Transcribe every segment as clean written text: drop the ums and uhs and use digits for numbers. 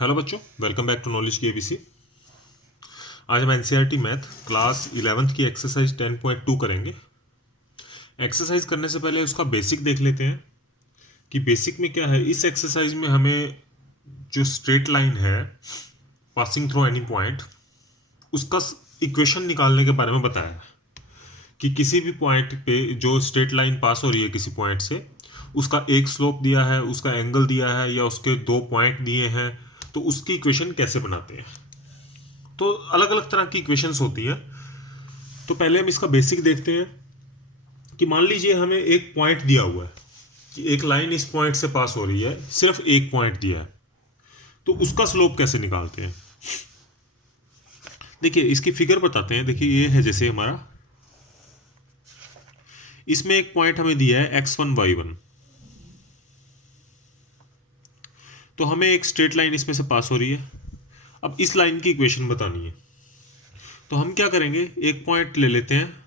Hello बच्चों, welcome back to knowledge की ABC. आज हम एनसीईआरटी मैथ क्लास 11th की एक्सरसाइज 10.2 करेंगे। एक्सरसाइज करने से पहले उसका बेसिक देख लेते हैं कि बेसिक में क्या है। इस एक्सरसाइज में हमें जो स्ट्रेट लाइन है पासिंग थ्रू एनी पॉइंट, उसका इक्वेशन निकालने के बारे में बताया है कि किसी भी पॉइंट पे जो स्ट्रेट लाइन पास हो रही है किसी पॉइंट से, उसका एक स्लोप दिया है, उसका एंगल दिया है या उसके दो पॉइंट दिए हैं, तो उसकी इक्वेशन कैसे बनाते हैं। तो अलग अलग तरह की इक्वेशंस होती हैं। तो पहले हम इसका बेसिक देखते हैं कि मान लीजिए हमें एक पॉइंट दिया हुआ है कि एक लाइन इस पॉइंट से पास हो रही है, सिर्फ एक पॉइंट दिया है, तो उसका स्लोप कैसे निकालते हैं। देखिए इसकी फिगर बताते हैं। देखिए ये है जैसे हमारा, इसमें एक पॉइंट हमें दिया है x1 y1, तो हमें एक स्ट्रेट लाइन इसमें से पास हो रही है। अब इस लाइन की इक्वेशन बतानी है, तो हम क्या करेंगे, एक पॉइंट ले लेते हैं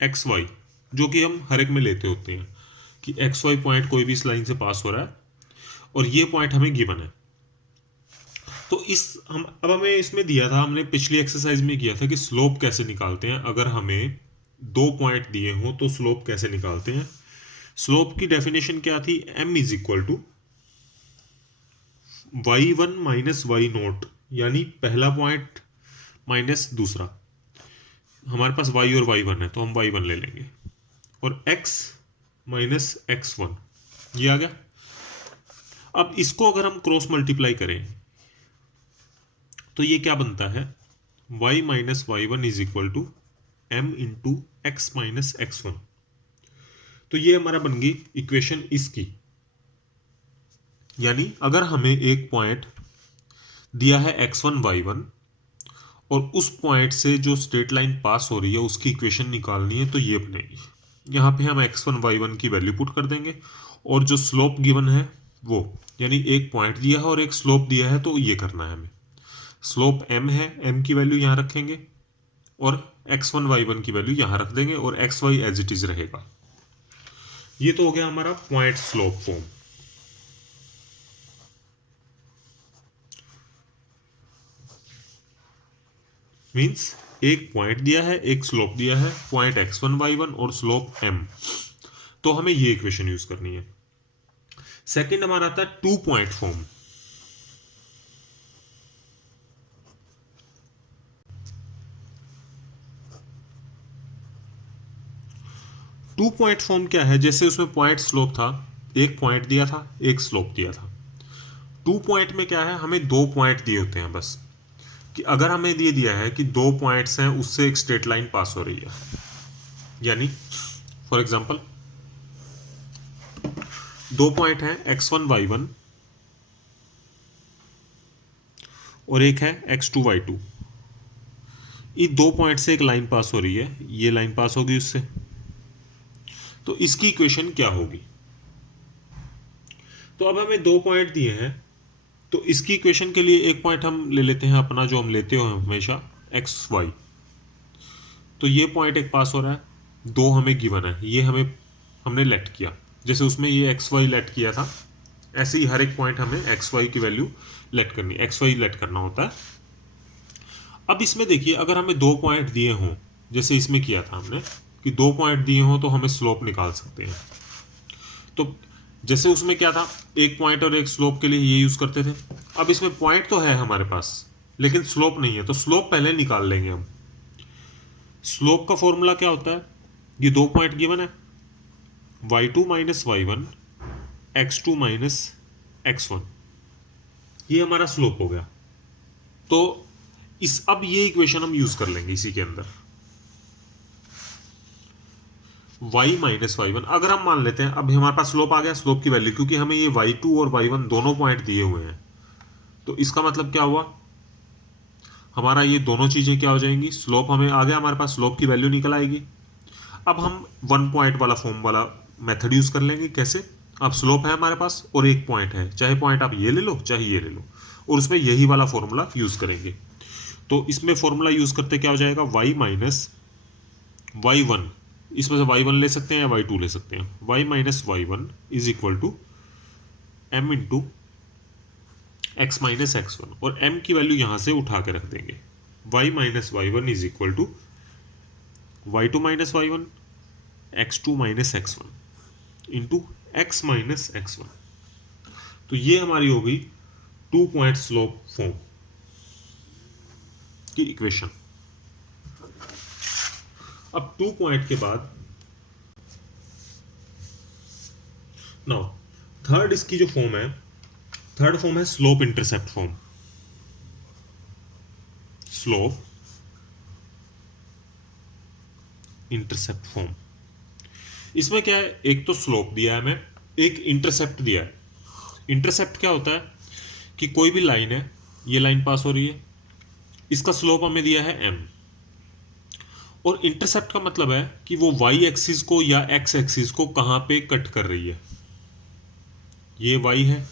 एक्स वाई, जो कि हम हर एक में लेते होते हैं कि एक्स वाई पॉइंट कोई भी इस लाइन से पास हो रहा है और ये पॉइंट हमें गिवन है। तो अब हमें इसमें दिया था, हमने पिछली एक्सरसाइज में किया था कि स्लोप कैसे निकालते हैं। अगर हमें दो पॉइंट दिए हों तो स्लोप कैसे निकालते हैं। स्लोप की डेफिनेशन क्या थी, m is equal to y one minus y nought, यानी पहला पॉइंट माइनस दूसरा। हमारे पास y और y1 है तो हम y1 ले लेंगे, और x माइनस x1, ये आ गया। अब इसको अगर हम क्रॉस मल्टीप्लाई करें तो ये क्या बनता है, y minus y one is equal to m into x minus x one. तो ये हमारा बन गई इक्वेशन इसकी। यानी अगर हमें एक पॉइंट दिया है x1 y1 और उस पॉइंट से जो स्ट्रेट लाइन पास हो रही है उसकी इक्वेशन निकालनी है, तो ये बनेगी। यहाँ पे हम x1 y1 की वैल्यू पुट कर देंगे और जो स्लोप गिवन है वो, यानी एक पॉइंट दिया है और एक स्लोप दिया है, तो ये करना है हमें। स्लोप m है, m की वैल्यू यहाँ रखेंगे और x1 y1 की वैल्यू यहाँ रख देंगे और xy एज इट इज रहेगा। ये तो हो गया हमारा पॉइंट स्लोप फॉर्म। मीन्स एक पॉइंट दिया है, एक स्लोप दिया है, पॉइंट x1 y1 और स्लोप m, तो हमें ये इक्वेशन यूज करनी है। सेकंड हमारा आता है two point form. Two point form क्या है, जैसे उसमें पॉइंट स्लोप था, एक पॉइंट दिया था, एक स्लोप दिया था। टू पॉइंट में क्या है, हमें दो पॉइंट दिए होते हैं बस, कि अगर हमें ये दिया है कि दो पॉइंट्स हैं उससे एक स्ट्रेट लाइन पास हो रही है, यानी फॉर एग्जांपल दो पॉइंट हैं x1 y1 और एक है x2 y2। ये दो पॉइंट से एक लाइन पास हो रही है, ये लाइन पास होगी उससे, तो इसकी इक्वेशन क्या होगी। तो अब हमें दो पॉइंट दिए हैं, तो इसकी इक्वेशन के लिए एक पॉइंट हम ले लेते हैं अपना जो हम लेते हो हमेशा, एक्स वाई। तो ये पॉइंट एक पास हो रहा है, दो हमें गिवन है, ये हमने लेट किया। जैसे उसमें ये एक्स वाई लेट किया था, ऐसे ही हर एक पॉइंट हमें एक्स वाई की वैल्यू लेट करनी, एक्स वाई लेट करना होता है। अब इसमें देखिए, अगर हमें दो पॉइंट दिए हों, जैसे इसमें किया था हमने कि दो पॉइंट दिए हों तो हमें स्लोप निकाल सकते हैं। तो जैसे उसमें क्या था, एक पॉइंट और एक स्लोप के लिए ये यूज करते थे। अब इसमें पॉइंट तो है हमारे पास लेकिन स्लोप नहीं है, तो स्लोप पहले निकाल लेंगे हम। स्लोप का फॉर्मूला क्या होता है, ये दो पॉइंट गिवन है, y2 माइनस वाई वन, एक्स2 माइनस x1, ये हमारा स्लोप हो गया। तो अब ये इक्वेशन हम यूज कर लेंगे इसी के अंदर, y माइनस वाई वन। अगर हम मान लेते हैं, अब हमारे पास स्लोप आ गया, स्लोप की वैल्यू, क्योंकि हमें ये y2 और y1 दोनों पॉइंट दिए हुए हैं, तो इसका मतलब क्या हुआ, हमारा ये दोनों चीजें क्या हो जाएंगी, स्लोप हमें आ गया, हमारे पास स्लोप की वैल्यू निकल आएगी। अब हम वन पॉइंट वाला फॉर्म वाला मेथड यूज कर लेंगे। कैसे, अब स्लोप है हमारे पास और एक पॉइंट है, चाहे पॉइंट आप ये ले लो चाहे ये ले लो, और उसमें यही वाला फॉर्मूला यूज करेंगे। तो इसमें फॉर्मूला यूज करते क्या हो जाएगा, y माइनस वाई वन, इसमें से y1 ले सकते हैं या y2 ले सकते हैं, y minus y one is equal to m into x minus x1 और m की वैल्यू यहां से उठा के रख देंगे। y minus y1 is equal to y2 minus y1 x2 minus x1 into x minus x1। तो ये हमारी हो गई 2 पॉइंट स्लोप फॉर्म की इक्वेशन। अब 2 पॉइंट के बाद नाउ थर्ड इसकी जो फॉर्म है, थर्ड फॉर्म है slope intercept form. Slope intercept form, इसमें क्या है, एक तो स्लोप दिया है हमें, एक इंटरसेप्ट दिया है। इंटरसेप्ट क्या होता है कि कोई भी लाइन है, ये लाइन पास हो रही है, इसका स्लोप हमें दिया है m, और इंटरसेप्ट का मतलब है कि वो y एक्सिस को या x एक्सिस को कहां पे कट कर रही है। ये y है,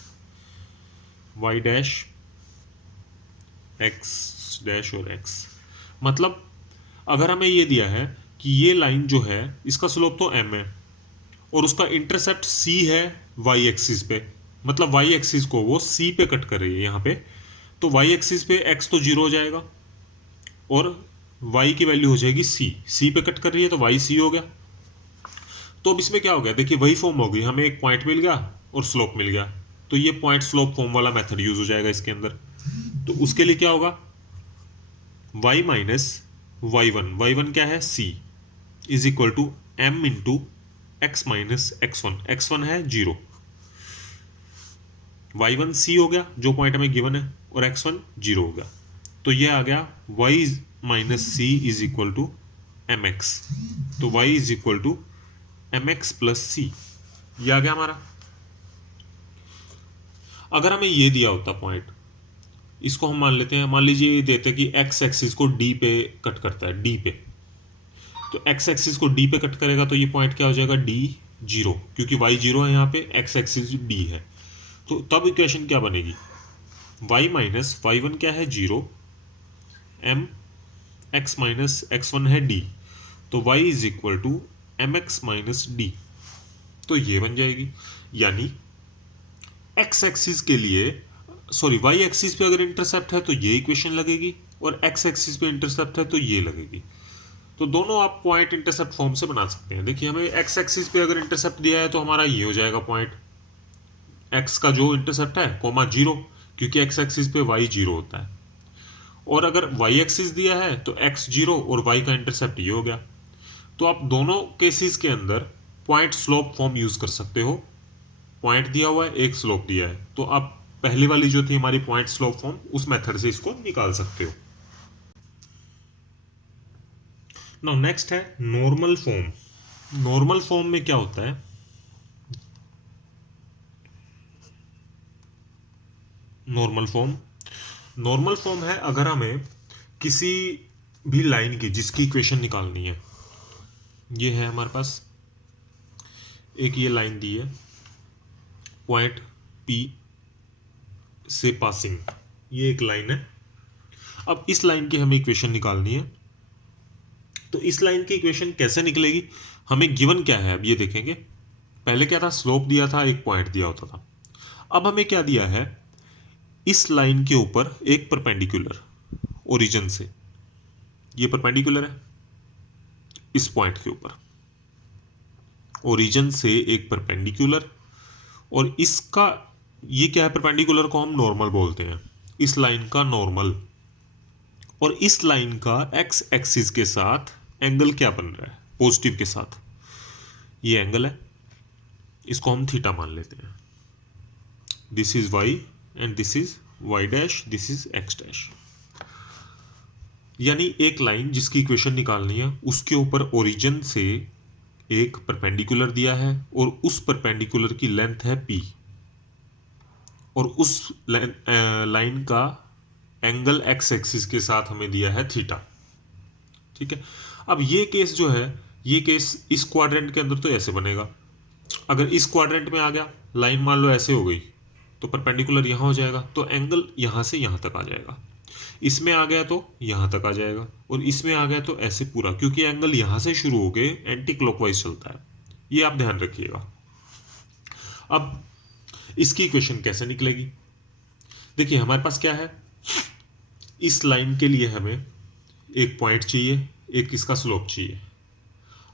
y डैश, x डैश और x, मतलब अगर हमें ये दिया है कि ये लाइन जो है इसका स्लोप तो m है और उसका इंटरसेप्ट c है y एक्सिस पे, मतलब y एक्सिस को वो c पे कट कर रही है यहाँ पे, तो y एक्सिस पे x तो 0 हो जाएगा और y की वैल्यू हो जाएगी c पे कट कर रही है तो y c हो गया। तो अब इसमें क्या हो गया, देखिए वही फॉर्म हो गई, हमें एक पॉइंट मिल गया और स्लोप मिल गया, तो ये पॉइंट स्लोप फॉर्म वाला मेथड यूज हो जाएगा इसके अंदर। तो उसके लिए क्या होगा, y माइनस y1 क्या है c is equal to m into x minus x1 है 0, y1 c हो गया जो पॉइंट हमें गिवन है और x1 0 हो गया, तो ये आ गया y minus c is equal to mx। तो y is equal to mx plus c, ये आ गया हमारा। अगर हमें ये दिया होता पॉइंट, इसको हम मान लेते हैं, मान लीजिए ये देते कि x एक्सिस को d पे कट करता है, d पे, तो x एक्सिस को d पे कट करेगा तो ये पॉइंट क्या हो जाएगा, d 0, क्योंकि y 0 है यहाँ पे, x एक्सिस d है, तो तब इक्वेशन क्या बनेगी, y माइनस y1 क्या है 0, m x माइनस x1 है d, तो y is equal to mx minus d, तो ये बन जाएगी। यानी x एक्सिस के लिए, सॉरी y एक्सिस पे अगर इंटरसेप्ट है तो ये इक्वेशन लगेगी और x एक्सिस पे इंटरसेप्ट है तो ये लगेगी। तो दोनों आप पॉइंट इंटरसेप्ट फॉर्म से बना सकते हैं। देखिए हमें x एक्सिस पे अगर इंटरसेप्ट दिया है तो हमारा ये हो जाएगा पॉइंट x का जो इंटरसेप्ट है कोमा 0, क्योंकि x एक्सिस पे y 0 होता है, और अगर y एक्सिस दिया है तो x 0 और y का इंटरसेप्ट ये हो गया। तो आप दोनों केसेस के अंदर पॉइंट स्लोप फॉर्म यूज कर सकते हो, पॉइंट दिया हुआ है, एक स्लोप दिया है, तो आप पहली वाली जो थी हमारी पॉइंट स्लोप फॉर्म, उस मेथड से इसको निकाल सकते हो। नाउ नेक्स्ट है नॉर्मल फॉर्म। नॉर्मल फॉर्म में क्या होता है, नॉर्मल फॉर्म है अगर हमें किसी भी लाइन की जिसकी इक्वेशन निकालनी है, ये है हमारे पास एक ये लाइन दी है पॉइंट P से पासिंग, ये एक लाइन है। अब इस लाइन की हमें इक्वेशन निकालनी है, तो इस लाइन की इक्वेशन कैसे निकलेगी, हमें गिवन क्या है अब ये देखेंगे। पहले क्या था, स्लोप दिया था, एक पॉइंट दिया होता था। अब हमें क्या दिया है, इस लाइन के ऊपर एक परपेंडिकुलर ओरिजिन से, ये परपेंडिकुलर है इस पॉइंट के ऊपर, ओरिजिन से एक परपेंडिकुलर, और इसका ये क्या है, परपेंडिकुलर को हम नॉर्मल बोलते हैं, इस लाइन का नॉर्मल, और इस लाइन का एक्स एक्सिस के साथ एंगल क्या बन रहा है, पॉजिटिव के साथ, ये एंगल है, इसको हम थीटा मान लेते हैं। This is y and this is y dash, this is x dash. यानी एक लाइन जिसकी इक्वेशन निकालनी है, उसके ऊपर ओरिजिन से एक परपेंडिकुलर दिया है और उस परपेंडिकुलर की लेंथ है p, और उस लाइन का एंगल x एक्सिस के साथ हमें दिया है थीटा। ठीक है, अब ये केस जो है, ये केस इस क्वाड्रेंट के अंदर तो ऐसे बनेगा, अगर इस क्वाड्रेंट में आ गया, लाइन मान लो ऐसे हो गई, तो परपेंडिकुलर यहाँ हो जाएगा, तो एंगल यहाँ से यहाँ तक आ जाएगा, इसमें आ गया तो यहाँ तक आ जाएगा, और इसमें आ गया तो ऐसे पूरा, क्योंकि एंगल यहाँ से शुरू हो गए एंटी क्लॉकवाइज चलता है, ये आप ध्यान रखिएगा। अब इसकी इक्वेशन कैसे निकलेगी, देखिए हमारे पास क्या है, इस लाइन के लिए हमें एक पॉइंट चाहिए, एक इसका स्लोप चाहिए।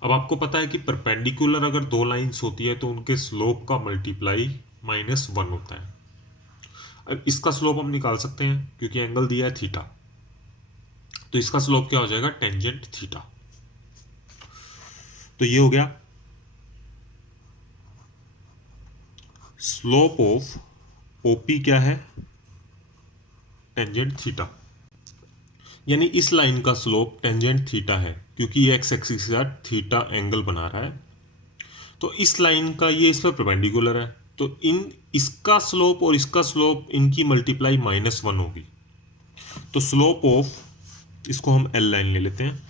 अब आपको पता है कि परपेंडिकुलर अगर दो लाइंस होती है तो उनके स्लोप का मल्टीप्लाई -1 होता है। अब इसका स्लोप हम निकाल सकते हैं क्योंकि एंगल दिया है थीटा, तो इसका स्लोप क्या हो जाएगा, टेंजेंट थीटा। तो ये हो गया स्लोप ऑफ ओपी क्या है, टेंजेंट थीटा। यानी इस लाइन का स्लोप टेंजेंट थीटा है क्योंकि ये एक्स एक्सिस के साथ थीटा एंगल बना रहा है। तो इस लाइन का ये इस पर परपेंडिकुलर है, तो इसका स्लोप और इसका स्लोप इनकी मल्टीप्लाई -1 होगी। तो स्लोप ऑफ, इसको हम एल लाइन ले लेते हैं,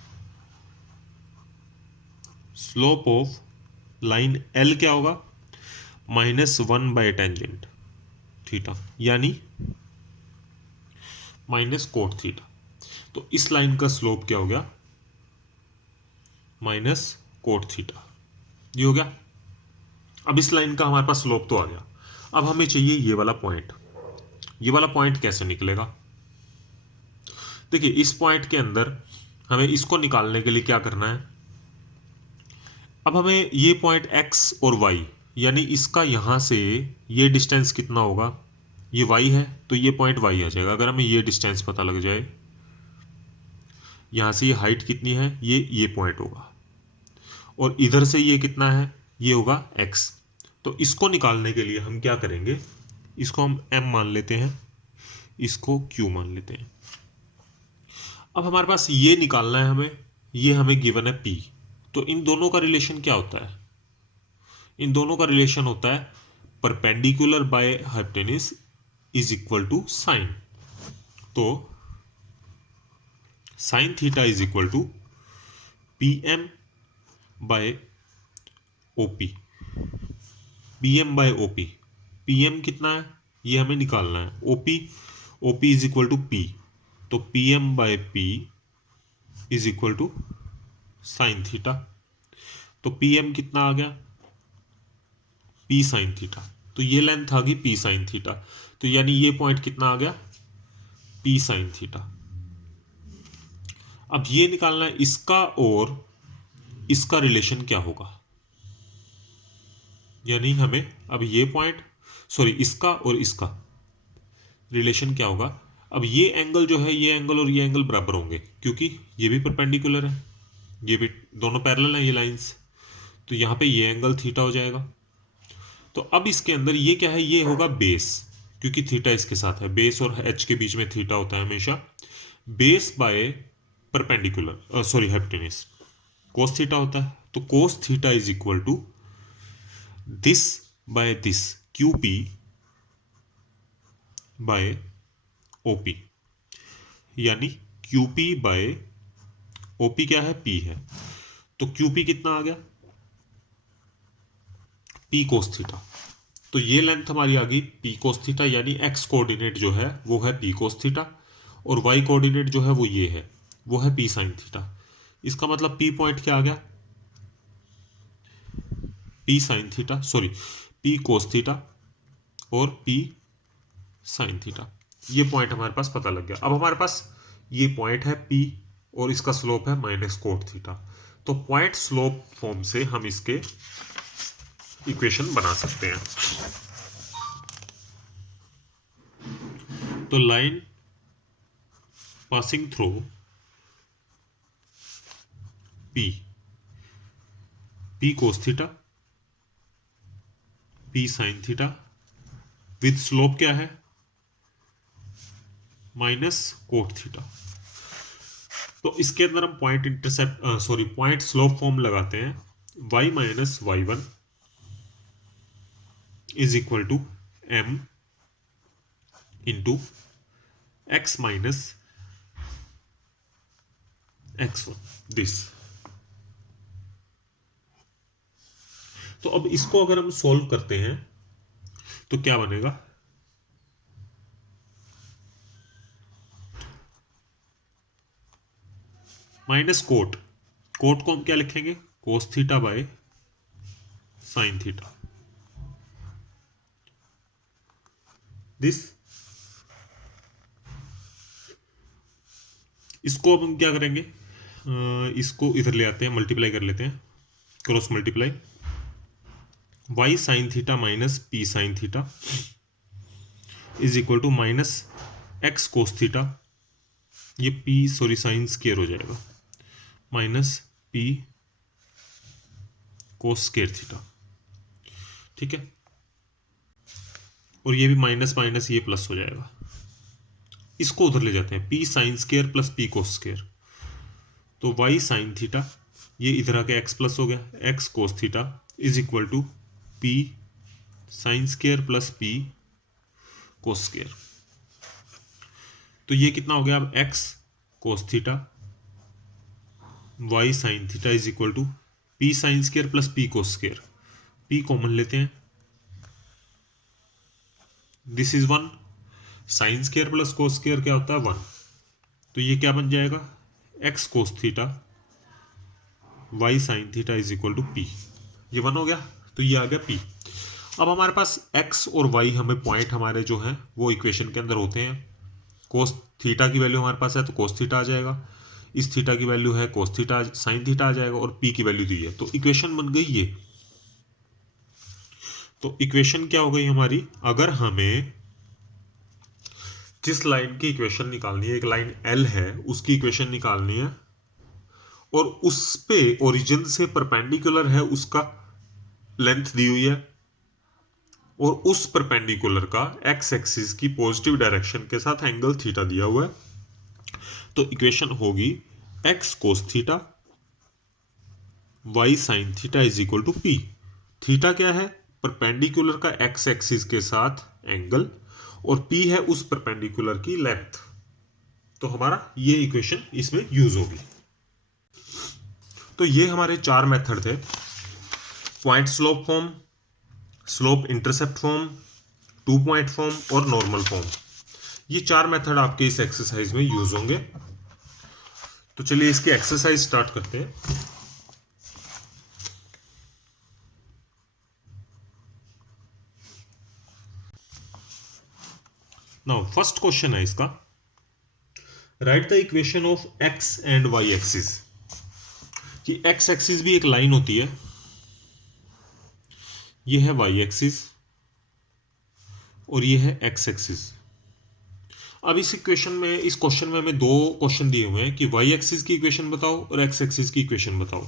स्लोप ऑफ लाइन एल क्या होगा, -1 बाय टेंजेंट थीटा, यानी माइनस कोट थीटा। तो इस लाइन का स्लोप क्या हो गया, माइनस कोट थीटा। ये हो गया। अब इस लाइन का हमारे पास स्लोप तो आ गया। अब हमें चाहिए ये वाला पॉइंट। ये वाला पॉइंट कैसे निकलेगा, देखिए इस पॉइंट के अंदर हमें इसको निकालने के लिए क्या करना है, अब हमें ये पॉइंट x और y, यानी इसका यहां से ये डिस्टेंस कितना होगा, ये y है तो ये पॉइंट y आ जाएगा। अगर हमें ये डिस्टेंस पता लग जाए, यहां से ये हाइट कितनी है, ये पॉइंट होगा, और इधर से ये कितना है, ये होगा x। तो इसको निकालने के लिए हम क्या करेंगे, इसको हम m मान लेते हैं, इसको q मान लेते हैं। अब हमारे पास ये निकालना है हमें, ये हमें गिवन है p। तो इन दोनों का रिलेशन क्या होता है, इन दोनों का रिलेशन होता है perpendicular by hypotenuse is equal to sine. तो sine theta is equal to P by OP, P M कितना है ये हमें निकालना है, OP is equal to P. तो P M by P is equal to sine theta. तो P M कितना आ गया, पी साइन थीटा। तो ये लेंथ आ गई पी साइन थीटा, तो यानी ये पॉइंट कितना आ गया, पी साइन थीटा। अब ये निकालना है इसका और इसका रिलेशन क्या होगा, यानी हमें अब ये पॉइंट, सॉरी इसका और इसका रिलेशन क्या होगा। अब ये एंगल जो है, ये एंगल और ये एंगल बराबर होंगे क्योंकि ये भी परपेंडिकुलर है, ये भी दोनों पैरेलल हैं ये लाइंस, तो यहाँ पे ये एंगल थीटा हो जाएगा। तो अब इसके अंदर ये क्या है, ये होगा बेस, क्योंकि थीटा इसके साथ है, बेस और एच के बीच में थीटा होता है हमेशा। Base by perpendicular, sorry hypotenuse cos theta होता है। तो cos theta is equal to this by this, Q P by O, P QP by OP क्या है, पी है। तो क्यूपी कितना आ गया, पी कोस थीटा। तो ये लेंथ हमारी आ गई पी कोस थीटा, यानी एक्स कोऑर्डिनेट जो है वो है पी कोस थीटा, और वाई कोऑर्डिनेट जो है वो ये है, वो है पी साइन थीटा। इसका मतलब पी पॉइंट क्या आ गया, P sine theta, sorry P cos theta और पी साइन थीटा। ये पॉइंट हमारे पास पता लग गया। अब हमारे पास ये पॉइंट है पी और इसका स्लोप है माइनस कोट थीटा। तो पॉइंट स्लोप फॉर्म से हम इसके इक्वेशन बना सकते हैं। तो line passing through p cos theta, p sine theta with slope क्या है, माइनस कोट थीटा। तो इसके अंदर हम point intercept, sorry point slope form लगाते हैं, y minus y one is equal to m into x minus x one, this. तो अब इसको अगर हम सॉल्व करते हैं तो क्या बनेगा, माइनस कोट को हम क्या लिखेंगे, cos theta by sine theta, this इसको अब हम क्या करेंगे, इसको इधर ले आते हैं, मल्टीप्लाई कर लेते हैं, cross multiply, y sine theta minus p sine theta is equal to minus x cos theta, ये p सॉरी साइन स्क्वायर हो जाएगा, minus p cos square theta, ठीक है। और ये भी माइनस माइनस ये प्लस हो जाएगा, इसको उधर ले जाते हैं, p sine square plus p cos square, तो y साइन थीटा, ये इधर आके x प्लस हो गया, x cos theta is equal to p sine square plus p cos square. तो ये कितना हो गया अब, x cos theta y sine theta is equal to p sine square plus p cos square, p common लेते हैं, this is 1, sine square plus cos square क्या होता है 1, तो ये क्या बन जाएगा, x cos theta y sine theta is equal to p, ये 1 हो गया, तो ये आ गया p। अब हमारे पास x और y हमें पॉइंट हमारे जो हैं वो इक्वेशन के अंदर होते हैं, कोस थीटा की वैल्यू हमारे पास है तो कोस थीटा आ जाएगा, इस थीटा की वैल्यू है कोस थीटा साइन थीटा आ जाएगा, और p की वैल्यू दी है, तो इक्वेशन बन गई ये। तो इक्वेशन क्या हो गई हमारी, अगर हमें जिस लाइन की इक्वेशन निकालनी है, एक लाइन L है उसकी इक्वेशन निकालनी है, और उस पे ओरिजिन से परपेंडिकुलर है उसका लेंथ दी हुई है, और उस परपेंडिकुलर का एक्स एक्सिस की पॉजिटिव डायरेक्शन के साथ एंगल थीटा दिया हुआ है, तो इक्वेशन होगी x cos theta y sign theta is equal to p. Theta क्या है, परपेंडिकुलर का एक्स एक्सिस के साथ एंगल, और पी है उस परपेंडिकुलर की लेंथ, तो हमारा ये इक्वेशन इसमें यूज होगी। तो ये हमारे 4 मेथड थे, point slope form, slope intercept form, 2 point form और नॉर्मल फॉर्म। ये 4 मेथड आपके इस एक्सरसाइज में यूज होंगे। तो चलिए इसकी एक्सरसाइज स्टार्ट करते हैं। नाउ फर्स्ट क्वेश्चन है इसका, write the equation of x and y axis, कि एक्स एक्सिस भी एक लाइन होती है, ये है वाई एक्सिस और ये है एक्स एक्सिस। अब इस इक्वेशन में, इस क्वेश्चन में हमें 2 क्वेश्चन दिए हुए हैं कि वाई एक्सिस की इक्वेशन बताओ और एक्स एक्सिस की इक्वेशन बताओ।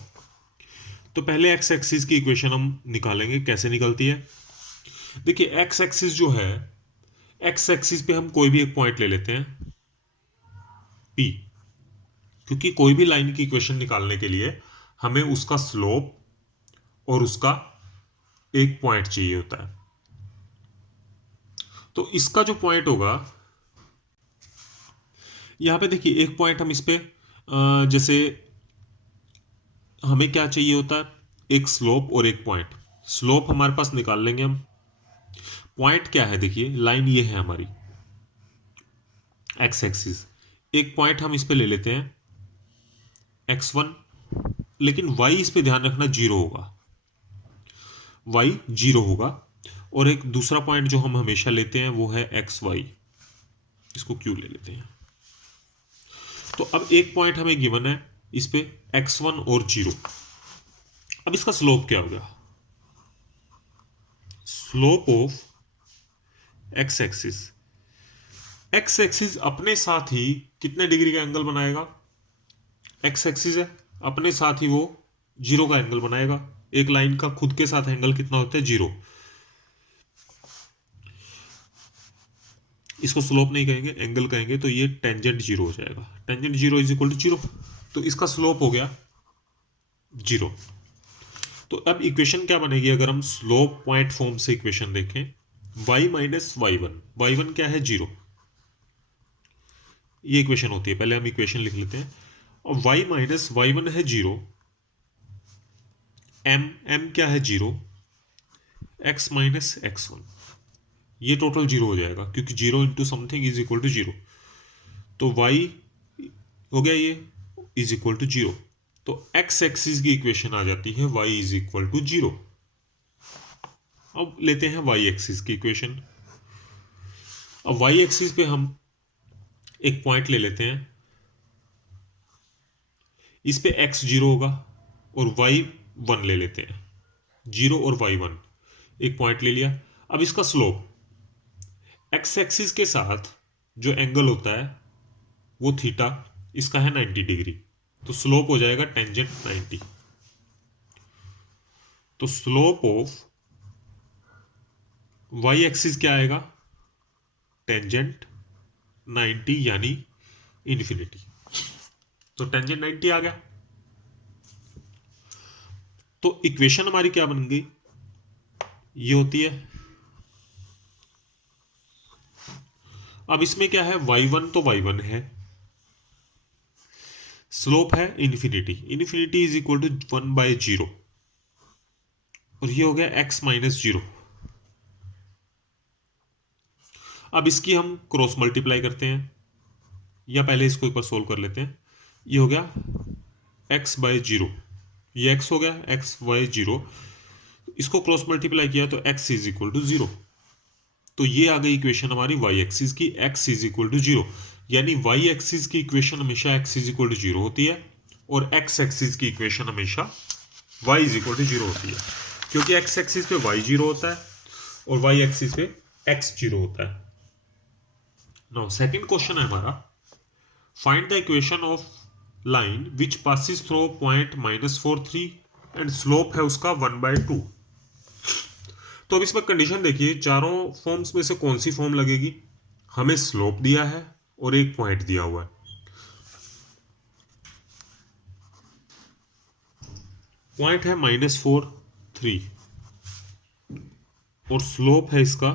तो पहले एक्स एक्सिस की इक्वेशन हम निकालेंगे, कैसे निकलती है। देखिए एक्स एक्सिस जो है, एक्स एक्सिस पे हम कोई भी एक पॉइंट ले लेते हैं P, क्योंकि कोई भी लाइन की इक्वेशन निकालने के लिए हमें उसका स्लोप और उसका एक पॉइंट चाहिए होता है। तो इसका जो पॉइंट होगा, यहां पे देखिए एक पॉइंट हम इस पे जैसे हमें क्या चाहिए होता है, एक स्लोप और एक पॉइंट। स्लोप हमारे पास निकाल लेंगे हम, पॉइंट क्या है, देखिए लाइन ये है हमारी एक्स एक्सिस, एक पॉइंट हम इस पे ले लेते हैं x1, लेकिन y इस पे ध्यान रखना 0 होगा, y 0 होगा। और एक दूसरा पॉइंट जो हम हमेशा लेते हैं वो है xy, इसको q ले लेते हैं। तो अब एक पॉइंट हमें गिवन है इस पे x1 और 0। अब इसका स्लोप क्या होगा, slope of x axis, x axis अपने साथ ही कितने डिग्री का एंगल बनाएगा, एक्स एक्सिस है अपने साथ ही वो 0 का एंगल बनाएगा। एक लाइन का खुद के साथ एंगल कितना होता है, 0। इसको स्लोप नहीं कहेंगे, एंगल कहेंगे, तो ये टेंजेंट 0 हो जाएगा। टेंजेंट 0 इज इक्वल टू 0, तो इसका स्लोप हो गया 0। तो अब इक्वेशन क्या बनेगी, अगर हम स्लोप पॉइंट फॉर्म से इक्वेशन देखें, y माइनस y1 क्या है 0, ये इक्वेशन होती है। पहले हम इक्वेशन लिख लेते हैं, और y माइनस y1 है 0, m क्या है 0, x माइनस x1, ये टोटल 0 हो जाएगा, क्योंकि 0 into something is equal to 0। तो y हो गया ये इज इक्वल टू 0, तो x एक्सिस की इक्वेशन आ जाती है y इज इक्वल टू 0। अब लेते हैं y एक्सिस की इक्वेशन। अब y एक्सिस पे हम एक पॉइंट ले लेते हैं इस पे x 0 होगा और y 1 ले लेते हैं, 0 और y 1, एक पॉइंट ले लिया। अब इसका स्लोप, x एक्सिस के साथ जो एंगल होता है वो थीटा, इसका है 90 डिग्री, तो स्लोप हो जाएगा टेंजेंट 90। तो स्लोप ऑफ y एक्सिस क्या आएगा, टेंजेंट 90 यानी इन्फिनिटी। तो टेंजेंट 90 आ गया। तो इक्वेशन हमारी क्या बन गई, ये होती है। अब इसमें क्या है, y1 तो y1 है, स्लोप है infinity, infinity is equal to 1/0, और ये हो गया x माइनस 0। अब इसकी हम क्रॉस मल्टीप्लाई करते हैं, या पहले इसको एक बार सोल्व कर लेते हैं। ये हो गया x/0, ये x हो गया, x/0, इसको क्रॉस मल्टीप्लाई किया तो x इज इक्वल टू 0। तो ये आ गई इक्वेशन हमारी y एक्सिस की, x इज इक्वल टू 0, यानी y एक्सिस की इक्वेशन हमेशा x इज इक्वल टू 0 होती है, और x एक्सिस की इक्वेशन हमेशा y इज इक्वल टू 0 होती है, क्योंकि x एक्सिस पे y 0 होता है और y एक्सिस पे x 0 होता है। नाउ सेकंड क्वेश्चन है हमारा, find the equation of line which passes through point -43 and slope है उसका 1/2। तो अब इसमें कंडीशन देखिए, चारों फॉर्म्स में से कौन सी फॉर्म लगेगी। हमें स्लोप दिया है और एक पॉइंट दिया हुआ है। पॉइंट है -43 और स्लोप है इसका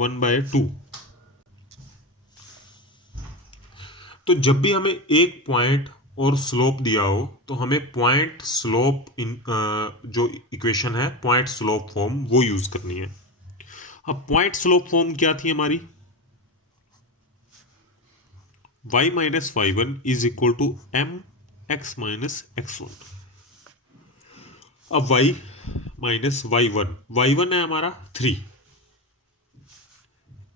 1/2। तो जब भी हमें एक पॉइंट और स्लोप दिया हो तो हमें पॉइंट स्लोप जो इक्वेशन है, पॉइंट स्लोप फॉर्म, वो यूज करनी है। अब पॉइंट स्लोप फॉर्म क्या थी हमारी, y minus y1 is equal to m x minus x1। अब y माइनस y1 है हमारा 3,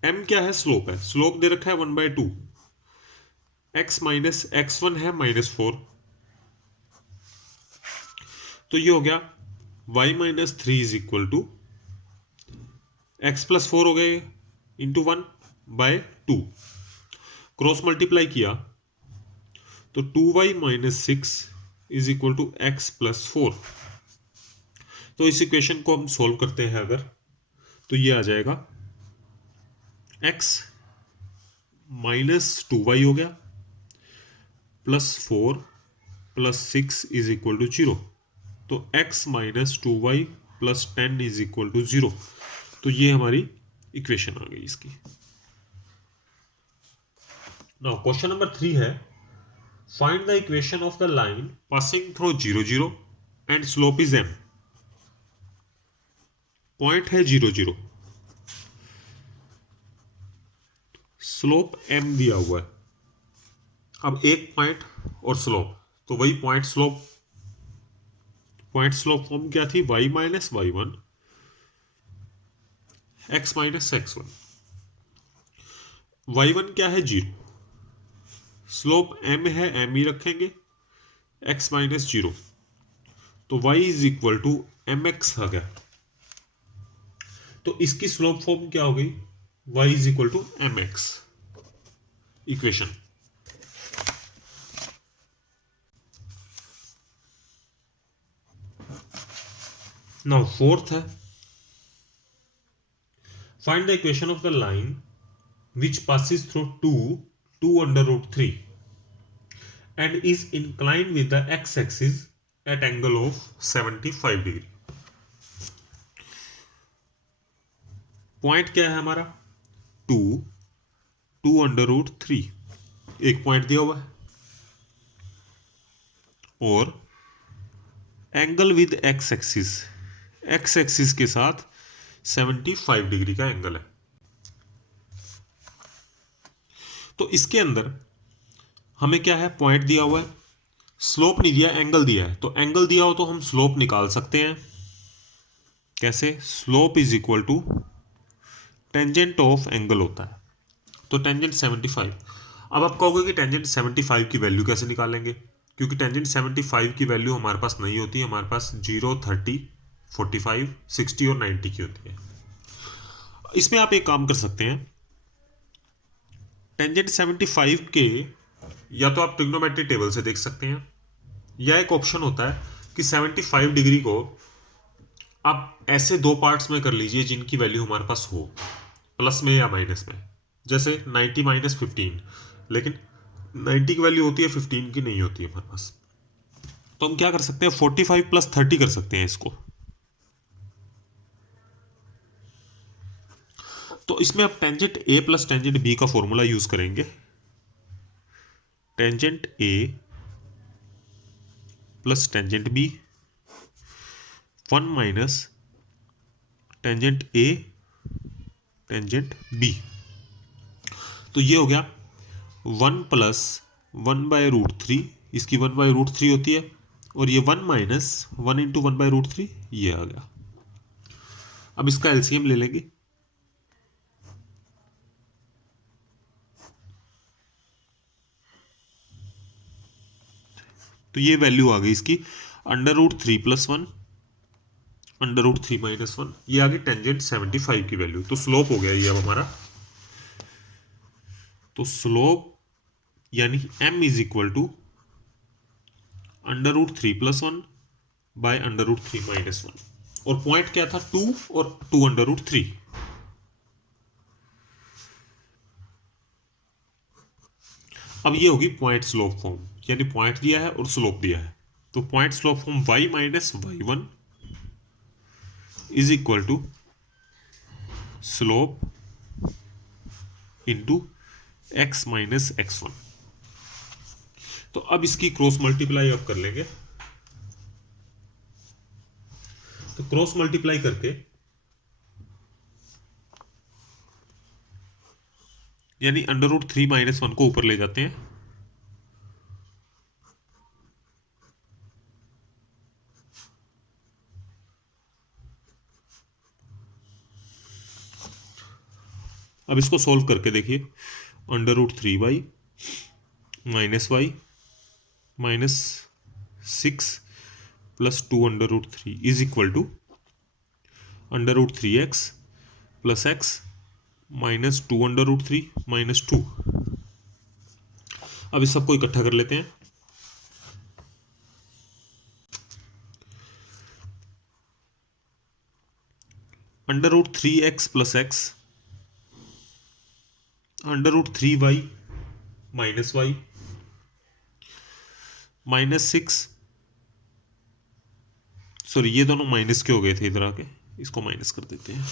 m क्या है, स्लोप है, स्लोप दे रखा है 1/2, x माइनस x1 है -4, तो ये हो गया y minus 3 is equal to x plus 4 हो गए इंटू 1/2, क्रॉस मल्टीप्लाई किया तो 2y minus 6 is equal to x plus 4। तो इस इक्वेशन को हम सॉल्व करते हैं अगर, तो ये आ जाएगा x माइनस 2y हो गया plus 4 plus 6 is equal to 0, तो x minus 2y plus 10 is equal to 0। तो ये हमारी इक्वेशन आ गई इसकी। नाउ क्वेश्चन नंबर 3 है, find the equation of the line passing through 0 0 and slope is m। Point है 0 0, स्लोप m दिया हुआ है। अब एक पॉइंट और स्लोप, तो वही पॉइंट स्लोप फॉर्म क्या थी, y minus y1 x minus x1। y1 क्या है, 0, स्लोप m है, m ही रखेंगे, x माइनस 0, तो y is equal to mx आ गया। तो इसकी स्लोप फॉर्म क्या हो गई, y is equal to mx equation. Now fourth है, find the equation of the line which passes through 2 under root 3 and is inclined with the x-axis at angle of 75 degree। Point क्या है हमारा, 2 under root 3, एक point दिया हुआ है, और angle with x axis के साथ 75 डिग्री का एंगल है। तो इसके अंदर हमें क्या है, पॉइंट दिया हुआ है, स्लोप नहीं दिया, एंगल दिया है। तो एंगल दिया हो तो हम स्लोप निकाल सकते हैं। कैसे, slope is equal to tangent of angle होता है, तो टेंजेंट 75। अब आप कहोगे कि टेंजेंट 75 की वैल्यू कैसे निकालेंगे, क्योंकि टेंजेंट 75 की वैल्यू हमारे पास नहीं होती है, हमारे पास 0, 30, 45, 60 और 90 की होती है। इसमें आप एक काम कर सकते हैं, टेंजेंट 75 के या तो आप ट्रिग्नोमेट्री टेबल से देख सकते हैं, या एक ऑप्शन होता है कि 75 डिग्री को आप ऐसे दो पार्ट्स में कर लीजिए जिनकी वैल्यू हमारे पास हो, प्लस में या माइनस में। जैसे 90 माइनस 15, लेकिन 90 की वैल्यू होती है, 15 की नहीं होती है हमारे पास। तो हम क्या कर सकते हैं, 45 प्लस 30 कर सकते हैं इसको। तो इसमें आप tangent A plus tangent B का फॉर्मूला यूज करेंगे। Tangent A plus tangent B, 1 minus tangent A tangent B. तो ये हो गया 1 प्लस 1/√3, इसकी 1/√3 होती है, और ये 1 माइनस 1 इंटू 1/√3, ये आ गया। अब इसका एलसीएम ले लेंगे। तो ये वैल्यू आ गई इसकी √3 + 1, √3 - 1, ये आ गई टेंजेंट 75 की वैल्यू। तो स्लोप हो गया ये अब हमारा। तो स्लोप यानी m is equal to √3 + 1 by √3 - 1, और पॉइंट क्या था, 2 और 2 √3। अब ये होगी पॉइंट स्लोप फॉर्म, यानी पॉइंट दिया है और स्लोप दिया है। तो point slope form y - y1 is equal to slope into x - x1। तो अब इसकी क्रॉस मल्टीप्लाई अब कर लेंगे। तो क्रॉस मल्टीप्लाई करके, यानी √3 - 1 को ऊपर ले जाते हैं, अब इसको सोल्व करके देखिए। √3y - -6 + 2 √3 is equal to √3x + x - 2 √3 - 2। अब इस सबको इकट्ठा कर लेते हैं। √3x + x, √3y - y -6, sorry ये दोनों माइनस के हो गए थे, इधर आके इसको माइनस कर देते हैं।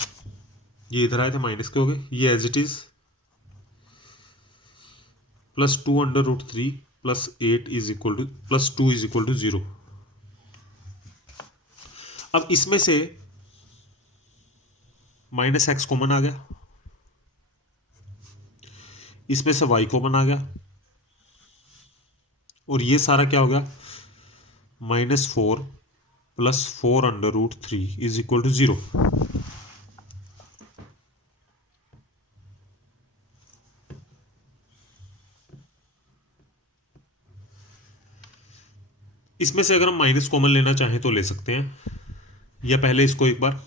ये इधर आए थे, माइनस के हो गए, ये as it is +2 √3 + 8 is equal to +2 is equal to 0। अब इसमें से -x कॉमन आ गया, इसमें से y कॉमन आ गया, और ये सारा क्या हो गया, -4 + 4 √3 इज इक्वल टू 0। इसमें से अगर हम माइनस कॉमन लेना चाहें तो ले सकते हैं, या पहले इसको एक बार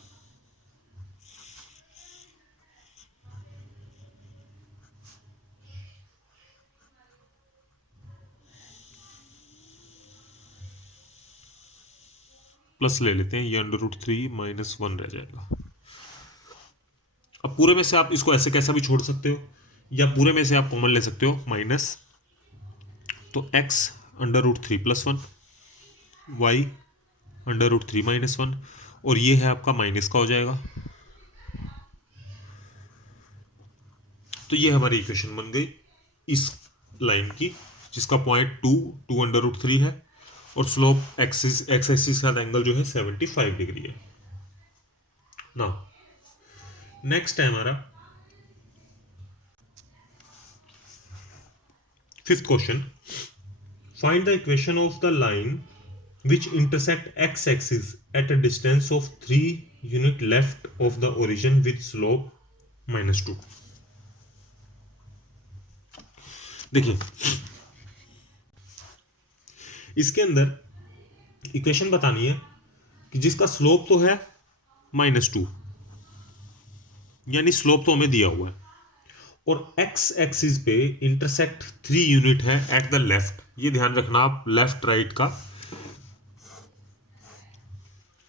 प्लस ले लेते हैं, ये √3 - 1 रह जाएगा। अब पूरे में से आप इसको ऐसे कैसा भी छोड़ सकते हो, या पूरे में से आप कॉमन ले सकते हो माइनस। तो x √3 + 1, y √3 - 1, और ये है आपका माइनस का हो जाएगा। तो ये हमारी इक्वेशन बन गई इस लाइन की, जिसका पॉइंट 2 √3 है, और स्लोप एक्स एक्सिस का एंगल जो है 75 डिग्री है ना। नेक्स्ट है हमारा 5th question. Find the equation of the line which intersect x-axis at a distance of 3 unit left of the origin with slope -2। देखिए इसके अंदर इक्वेशन बतानी है कि जिसका स्लोप तो है -2, यानी स्लोप तो हमें दिया हुआ है, और एक्स एक्सिस पे इंटरसेक्ट 3 यूनिट है एट द लेफ्ट। ये ध्यान रखना आप, लेफ्ट राइट का,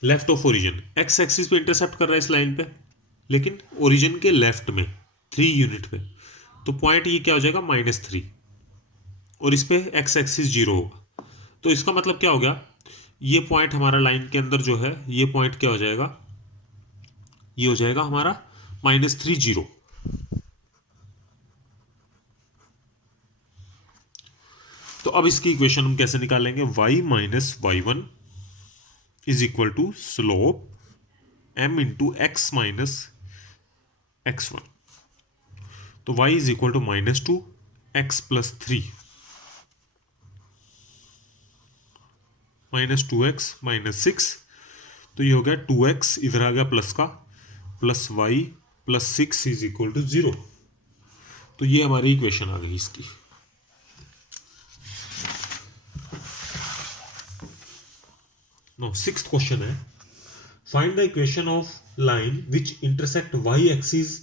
left of origin. X axis पे इंटरसेप्ट कर रहा है इस लाइन पे, लेकिन ओरिजिन के लेफ्ट में 3 यूनिट पे। तो पॉइंट ये क्या हो जाएगा -3, और इस पे एक्स एक्सिस 0 होगा। तो इसका मतलब क्या हो गया, ये पॉइंट हमारा लाइन के अंदर जो है, ये पॉइंट क्या हो जाएगा, ये हो जाएगा हमारा -3 0। तो अब इसकी इक्वेशन हम कैसे निकालेंगे, y minus y1 is equal to slope m into x minus x1। तो y is equal to -2 x plus 3 -2x -6। तो ये हो गया 2x, इधर आ गया प्लस का, plus y plus 6 is equal to 0। तो ये हमारी इक्वेशन आ गई इसकी। नो, सिक्स्थ क्वेश्चन है, find the equation of line which intersect y axis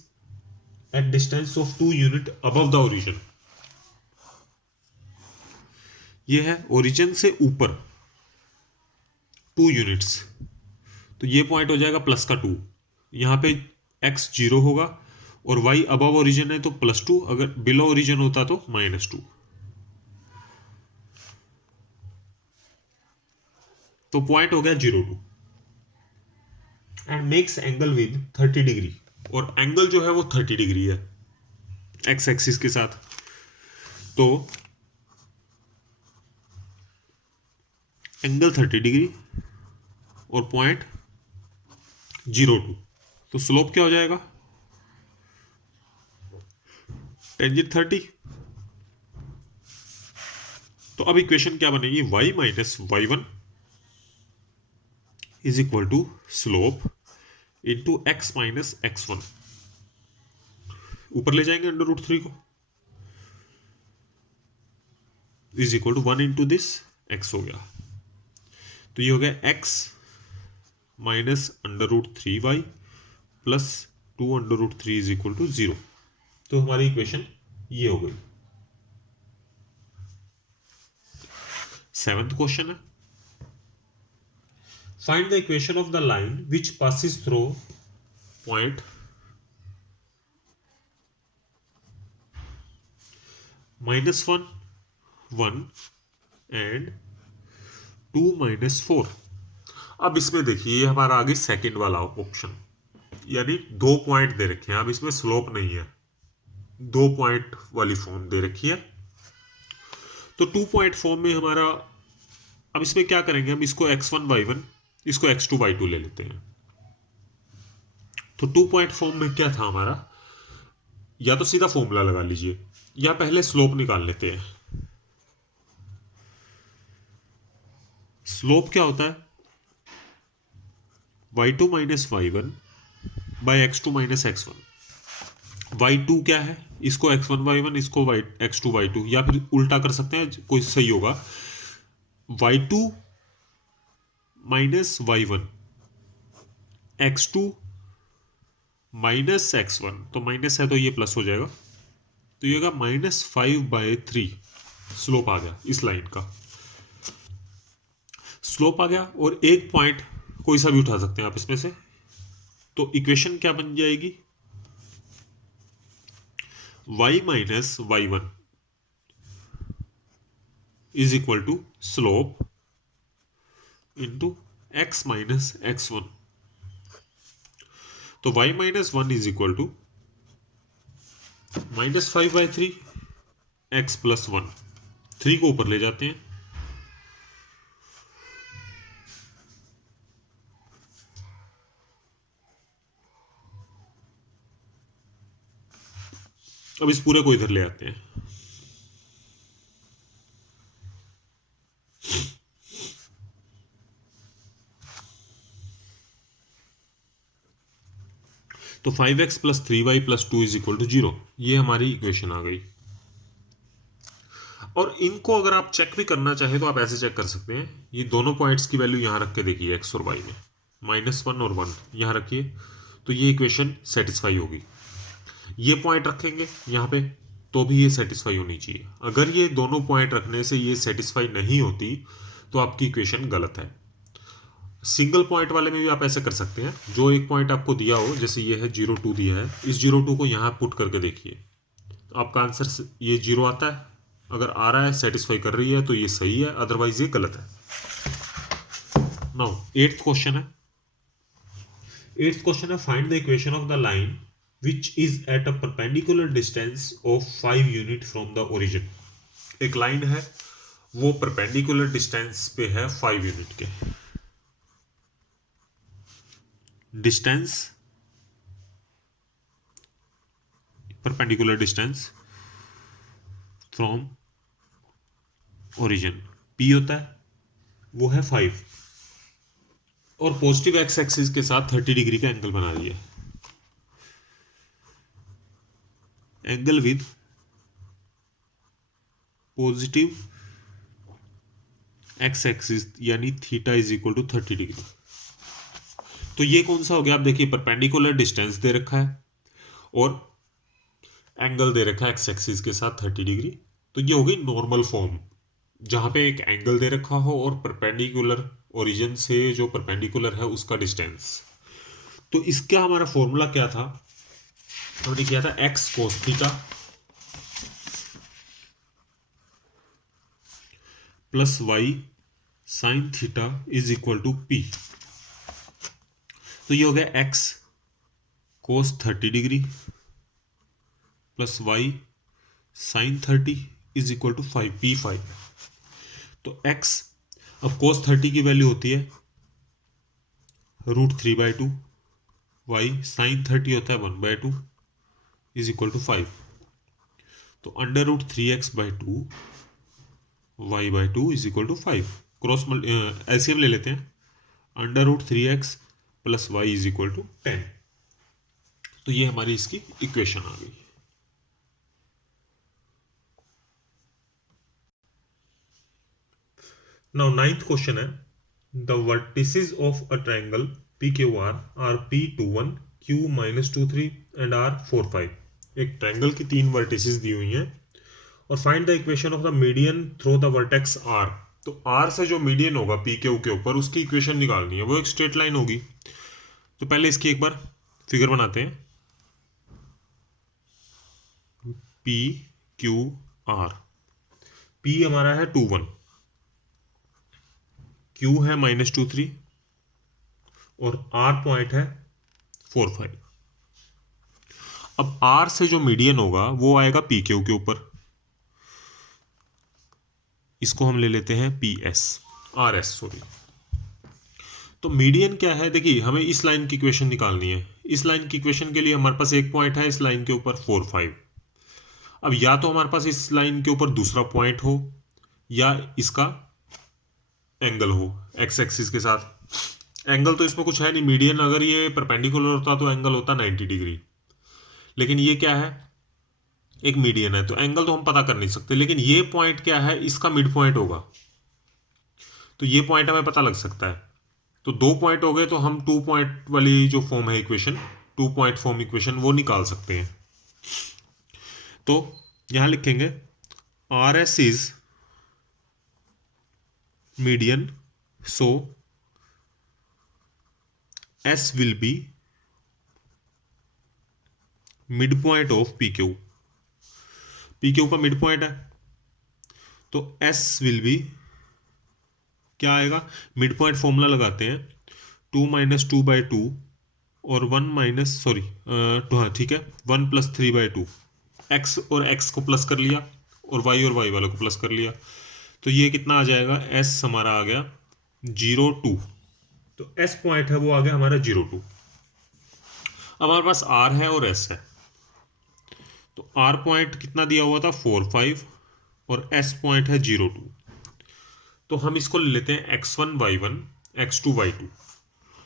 at distance of 2 unit above the origin. ये है ओरिजिन से ऊपर 2 यूनिट्स, तो ये पॉइंट हो जाएगा प्लस का 2, यहाँ पे x 0 होगा, और y अबव ओरिजिन है तो +2, अगर बिलो ओरिजिन होता तो -2। तो पॉइंट हो गया 0 2, and makes angle with 30 degree, और एंगल जो है वो 30 डिग्री है एक्स एक्सिस के साथ। तो एंगल 30 डिग्री और पॉइंट 0 2, तो स्लोप क्या हो जाएगा, टेंजेंट 30। तो अब इक्वेशन क्या बनेगी, y minus y1 is equal to slope into x minus x1। ऊपर ले जाएंगे √3 को, is equal to 1 into this x हो गया। तो ये हो गया x minus √3y plus 2 √3 is equal to 0। तो हमारी इक्वेशन ये हो गई। सेवंथ क्वेश्चन है, find the equation of the line which passes through point -1 1 and 2 -4। अब इसमें देखिए, ये हमारा आगे सेकंड वाला ऑप्शन, यानी 2 पॉइंट दे रखे हैं। अब इसमें स्लोप नहीं है, 2 पॉइंट वाली फॉर्म दे रखी है। तो 2 पॉइंट फॉर्म में हमारा, अब इसमें क्या करेंगे, हम इसको x1 y1, इसको x2 y2 ले लेते हैं। तो 2 पॉइंट फॉर्म में क्या था हमारा, या तो सीधा फॉर्मूला लगा लीजिए, या पहले स्लोप निकाल लेते हैं। स्लोप क्या होता है, y2 minus y1 by x2 minus x1। y2 क्या है, इसको x1 y1, इसको x2 y2, या फिर उल्टा कर सकते हैं, कोई सही होगा, y2 minus y1 x2 minus x1, तो माइनस है तो ये प्लस हो जाएगा, तो ये होगा -5/3। स्लोप आ गया इस लाइन का, स्लोप आ गया। और एक पॉइंट कोई सा भी उठा सकते हैं आप इसमें से। तो इक्वेशन क्या बन जाएगी, y minus y1 is equal to slope into x minus x1। तो y minus 1 is equal to -5/3 x plus 1। 3 को ऊपर ले जाते हैं, अब इस पूरे को इधर ले आते हैं। तो 5x plus 3y plus 2 is equal to 0, ये हमारी इक्वेशन आ गई। और इनको अगर आप चेक भी करना चाहें तो आप ऐसे चेक कर सकते हैं, ये दोनों पॉइंट्स की वैल्यू यहाँ रख के देखिए, एक्स और वाई में -1 और 1 यहाँ रखिए, तो ये इक्वेशन सेटिस्फाई होगी। ये पॉइंट रखेंगे यहाँ पे तो भी ये सेटिस्फाई होनी चाहिए। अगर ये दोनों पॉइंट रखने से ये सेटिस्फाई नहीं होती तो आपकी इक्वेशन गलत है। सिंगल पॉइंट वाले में भी आप ऐसे कर सकते हैं, जो एक पॉइंट आपको दिया हो, जैसे ये है 0 2 दिया है, इस 0 2 को यहाँ पुट करके देखिए, तो आपका आंसर ये 0 आता है। अगर आ रहा है, सेटिस्फाई कर रही है, तो ये सही है, अदरवाइज ये गलत है। नाउ 8th क्वेश्चन है। 8th क्वेश्चन है, find the equation of the line which is at a perpendicular distance of 5 unit from the origin। एक लाइन है, वो परपेंडिकुलर डिस्टेंस पे है 5 यूनिट के। Distance, perpendicular distance from origin, P होता है, वो है 5, और पॉजिटिव एक्स एक्सिस के साथ 30 डिग्री का एंगल बना दिया, angle with positive X axis यानी theta is equal to 30 degree. तो ये कौन सा हो गया, आप देखिए, परपेंडिकुलर डिस्टेंस दे रखा है और एंगल दे रखा है एक्स एक्सिस के साथ 30 डिग्री। तो ये हो गई नॉर्मल फॉर्म, जहां पे एक एंगल दे रखा हो और परपेंडिकुलर, ओरिजिन से जो परपेंडिकुलर है उसका डिस्टेंस। तो इसका हमारा फॉर्मूला क्या था, हमने किया था x cos theta plus y sign theta is equal to P. तो ये हो गया x cos 30 degree plus y sin 30 is equal to 5 P5। तो एक्स, अब कोस 30 की वैल्यू होती है √3/2, वाई साइन 30 होता है 1/2 इज इक्वल टू 5। तो √3x/2 y/2 is equal to 5। Cross LCM ले लेते हैं, √3x plus y is equal to 10। तो ये हमारी इसकी इक्वेशन आ गई। नाउ 9th क्वेश्चन है, the vertices of a triangle PQR are P21 Q -23 and R 45। एक ट्रायंगल की 3 वर्टिसेस दी हुई हैं, और find the equation of the median through the vertex R। तो R से जो मीडियन होगा PQ के ऊपर, उसकी इक्वेशन निकालनी है, वो एक स्ट्रेट लाइन होगी। तो पहले इसकी एक बार फिगर बनाते हैं, PQR, P हमारा है 21, Q है -23 और R पॉइंट है 45। अब R से जो मीडियन होगा वो आएगा PQ के ऊपर, इसको हम ले लेते हैं RS सॉरी। तो मीडियन क्या है, देखिए हमें इस लाइन की इक्वेशन निकालनी है। इस लाइन की इक्वेशन के लिए हमारे पास एक पॉइंट है इस लाइन के ऊपर 4 5। अब या तो हमारे पास इस लाइन के ऊपर दूसरा पॉइंट हो या इसका एंगल हो एक्स एक्सिस के साथ। एंगल तो इसमें कुछ है नहीं, मीडियन अगर ये परपेंडिकुलर होता तो एंगल होता 90 डिग्री, लेकिन ये क्या है, एक मीडियन है, तो एंगल तो हम पता कर नहीं सकते। लेकिन ये पॉइंट क्या है, इसका मिड पॉइंट होगा, तो ये पॉइंट हमें पता लग सकता है। तो 2 पॉइंट हो गए, तो हम 2 पॉइंट वाली जो फॉर्म है इक्वेशन, 2 पॉइंट फॉर्म इक्वेशन, वो निकाल सकते हैं। तो यहां लिखेंगे RS is median, so S will be mid point of PQ। PQ का मिड पॉइंट है, तो S विल बी क्या आएगा, मिड पॉइंट फॉर्मूला लगाते हैं, 2 - 2/2 और 1 हाँ ठीक है, 1 + 3/2। एक्स और एक्स को प्लस कर लिया और वाई वाले को प्लस कर लिया, तो ये कितना आ जाएगा, S हमारा आ गया 0 2। तो S पॉइंट है वो आ गया हमारा 0 2। अब हमारे पास R है और S है, तो R पॉइंट कितना दिया हुआ था 4 5 और S पॉइंट है 0 2। तो हम इसको ले लेते हैं x1 y1 x2 y2।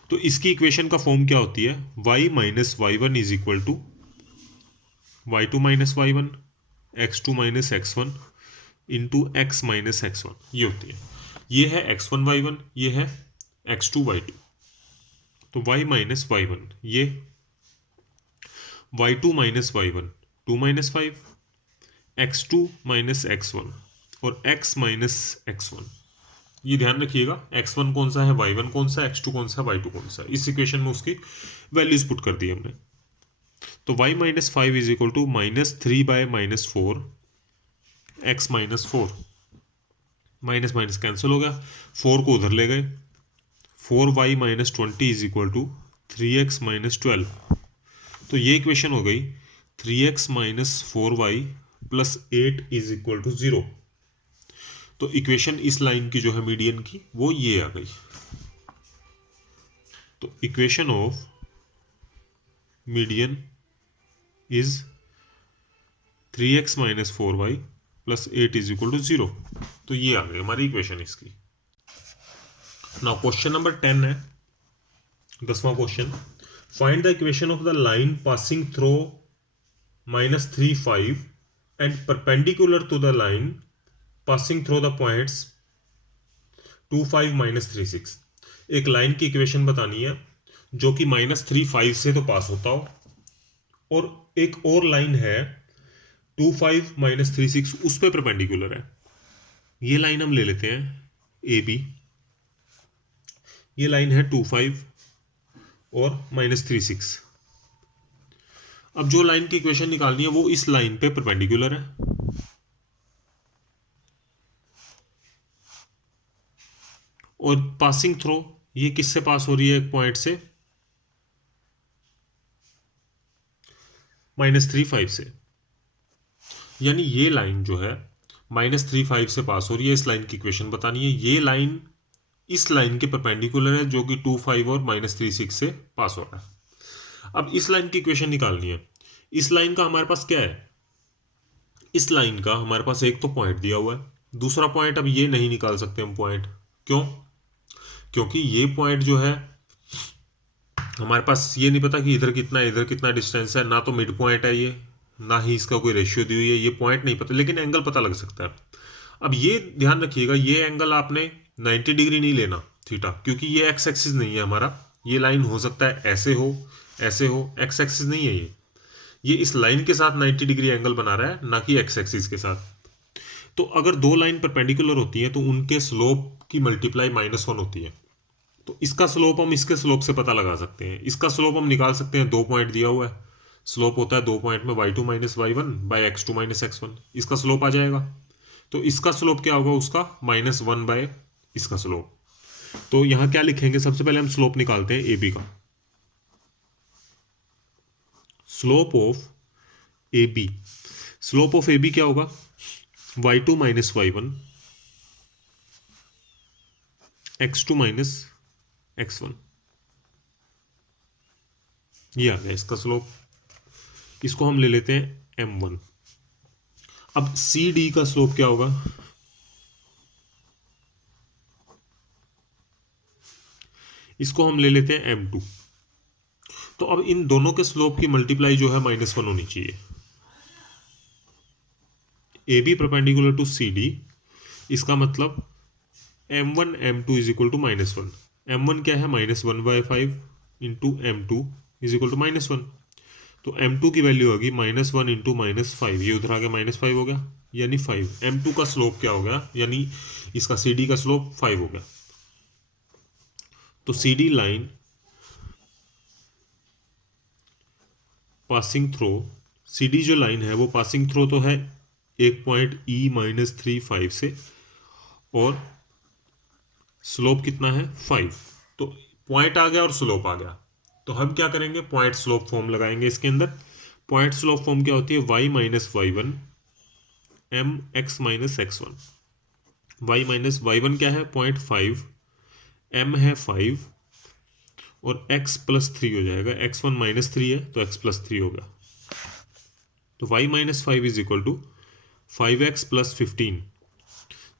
तो इसकी इक्वेशन का फॉर्म क्या होती है, y - y1 is equal to y2 - y1 x2 - x1 into x minus x one, ये होती है। ये है x1 y1, ये है x2 y2। तो y माइनस वाई वन, ये y2 माइनस वाई वन, 2 माइनस 5, x2 माइनस x1 और x माइनस x1। ये ध्यान रखिएगा, x1 कौन सा है, y1 कौन सा है, x2 कौन सा है, y2 कौन सा है। इस इक्वेशन में उसकी वैल्यूज पुट कर दी हमने। तो y minus 5 is equal to -3/-4 x minus 4। Minus minus cancel हो गया, 4 को उधर ले गए, 4y minus 20 is equal to 3x minus 12। तो ये इक्वेशन हो गई 3x minus 4y plus 8 is equal to 0। तो इक्वेशन इस लाइन की जो है मीडियन की, वो ये आ गई। तो equation of median is 3x minus 4y plus 8 is equal to 0। तो ये आ गई हमारी इक्वेशन इसकी। नाउ क्वेश्चन नंबर 10 है, 10वां question. Find the equation of the line passing through -3 5 and perpendicular to the line passing through the points 2 5 -3 6। एक line की इक्वेशन बतानी है जो कि -3 5 से तो पास होता हो, और एक और लाइन है 2 5 -3 6 उस पे परपेंडिकुलर है। ये लाइन हम ले लेते हैं ए बी। ये लाइन है 2 5 और -3 6। अब जो लाइन की इक्वेशन निकालनी है वो इस लाइन पे परपेंडिकुलर है, और पासिंग थ्रू ये किससे पास हो रही है, एक पॉइंट से -3 5 से। यानी ये लाइन जो है -3 5 से पास हो रही है, इस लाइन की इक्वेशन बतानी है। ये लाइन इस लाइन के परपेंडिकुलर है जो कि 2 5 और -3 6 से पास हो रहा है। अब इस लाइन की इक्वेशन निकालनी है। इस लाइन का हमारे पास क्या है, इस लाइन का हमारे पास एक तो पॉइंट दिया हुआ है, दूसरा पॉइंट अब ये नहीं निकाल सकते हम पॉइंट। क्यों? क्योंकि ये पॉइंट जो है हमारे पास ये नहीं पता कि इधर कितना डिस्टेंस है, ना तो मिड पॉइंट है ये, ना ही इसका कोई रेशियो दी हुई है, ये पॉइंट नहीं पता, लेकिन एंगल पता लग सकता है। अब ये ध्यान रखिएगा, ये एंगल आपने 90 डिग्री नहीं लेना थीटा, क्योंकि ये एक्स एक्सिस नहीं है हमारा। ये लाइन हो सकता है ऐसे हो, ऐसे हो, एक्स एक्सिस नहीं है ये इस लाइन के साथ 90 डिग्री एंगल बना रहा है, ना कि एक्स एक्सिस के साथ। तो अगर दो लाइन परपेंडिकुलर होती है तो उनके स्लोप की मल्टीप्लाई -1 होती है। तो इसका स्लोप हम इसके स्लोप से पता लगा सकते हैं। इसका स्लोप हम निकाल सकते हैं, 2 पॉइंट दिया हुआ है, स्लोप होता है 2 पॉइंट में y2 minus y1 by x2 minus x1। इसका स्लोप आ जाएगा। तो इसका स्लोप क्या होगा, उसका -1 बाय इसका स्लोप। तो यहां क्या लिखेंगे, सबसे पहले हम स्लोप निकालते हैं ए बी का। Slope of A B, slope of A B क्या होगा, y2 minus y1 x2 minus x1। ये आ गया इसका स्लोप। इसको हम ले लेते हैं m1। अब सी डी का स्लोप क्या होगा, इसको हम ले लेते हैं m2। तो अब इन दोनों के स्लोप की मल्टीप्लाई जो है -1 होनी चाहिए। A B perpendicular to C D, इसका मतलब m1 m2 is equal to -1। m1 क्या है, -1/5 into m2 is equal to -1। तो m2 की वैल्यू होगी -1 इंटू -5, ये उधर आ गया -5 हो गया, यानी 5। m2 का स्लोप क्या हो गया, यानी इसका सी डी का स्लोप 5 हो गया। तो C D line passing through, C D जो लाइन है वो पासिंग थ्रू तो है एक पॉइंट -3 5 से, और स्लोप कितना है 5। तो पॉइंट आ गया और स्लोप आ गया। तो हम क्या करेंगे, पॉइंट स्लोप फॉर्म लगाएंगे इसके अंदर। पॉइंट स्लोप फॉर्म क्या होती है, y minus y1 m x minus x1। y minus y1 क्या है, 0.5, m है 5 और x प्लस 3 हो जाएगा। x1 -3 है तो x प्लस 3 होगा। तो y minus 5 is equal to 5x plus 15,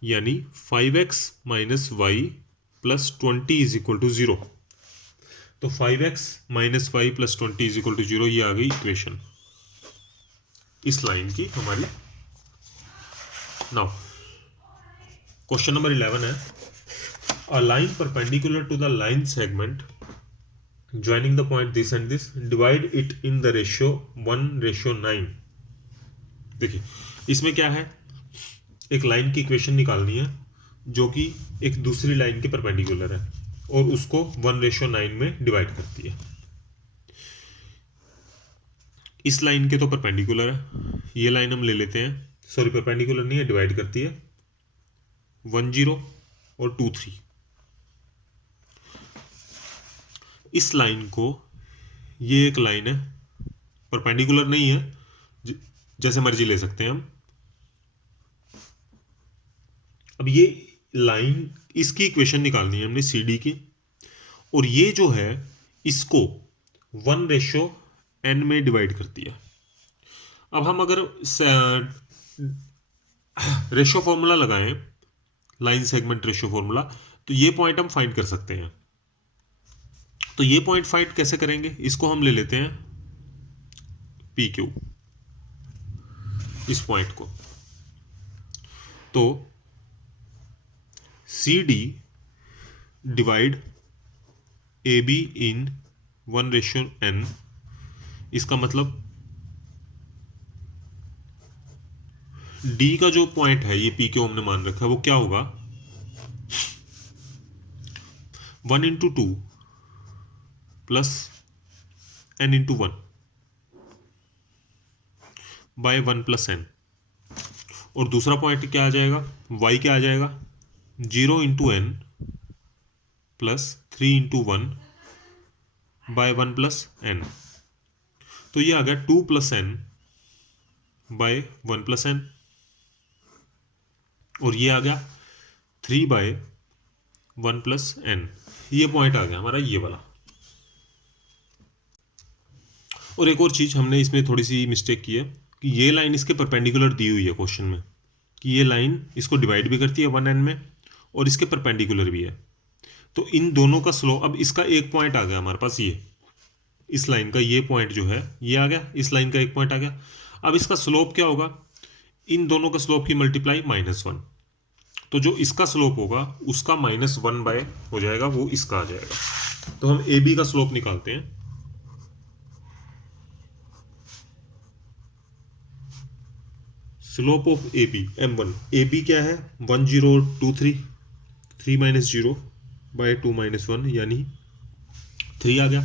यानी 5x minus y plus 20 is equal to 0। तो 5x minus y plus 20 is equal to 0, ये आ गई इक्वेशन इस लाइन की हमारी। नाउ क्वेश्चन नंबर 11 है, a line perpendicular to the line segment joining the point this and this, divide it in the ratio 1:9। देखिए इसमें क्या है, एक लाइन की इक्वेशन निकालनी है जो कि एक दूसरी लाइन के परपेंडिकुलर है और उसको 1:9 में डिवाइड करती है। इस लाइन के तो परपेंडिकुलर है, ये लाइन हम ले लेते हैं, सॉरी परपेंडिकुलर नहीं है, डिवाइड करती है 10 और 23। इस लाइन को, ये एक लाइन है, परपेंडिकुलर नहीं है, जैसे मर्जी ले सकते हैं हम। अब ये लाइन, इसकी इक्वेशन निकालनी है हमने सी डी की, और ये जो है इसको 1:n में डिवाइड करती है। अब हम अगर रेशियो फॉर्मूला लगाएं, लाइन सेगमेंट रेशियो फॉर्मूला, तो ये पॉइंट हम फाइंड कर सकते हैं। तो ये पॉइंट फाइंड कैसे करेंगे, इसको हम ले लेते हैं पी क्यू, इस पॉइंट को। तो C D divide A B in 1:n, इसका मतलब डी का जो पॉइंट है, ये पी क्यू हमने मान रखा है, वो क्या होगा, 1:2 प्लस n/1 बाय 1 + n। और दूसरा पॉइंट क्या आ जाएगा, y क्या आ जाएगा, 0:n प्लस 3:1 बाय 1 + n। तो ये आ गया 2 + n बाय 1 + n, और ये आ गया 3 बाय 1 + n। ये पॉइंट आ गया हमारा ये वाला। और एक और चीज़ हमने इसमें थोड़ी सी मिस्टेक की है कि ये लाइन इसके परपेंडिकुलर दी हुई है क्वेश्चन में, कि ये लाइन इसको डिवाइड भी करती है 1n में और इसके परपेंडिकुलर भी है। तो इन दोनों का स्लोप, अब इसका एक पॉइंट आ गया हमारे पास, ये इस लाइन का ये पॉइंट जो है ये आ गया, इस लाइन का एक पॉइंट आ गया। अब इसका स्लोप क्या होगा, इन दोनों का स्लोप की मल्टीप्लाई -1। तो जो इसका स्लोप होगा उसका -1 बाय हो जाएगा, वो इसका आ जाएगा। तो हम ए बी का स्लोप निकालते हैं। Slope of A B m1, A B क्या है 1023, 3 - 0 बाय 2 - 1 यानी 3 आ गया।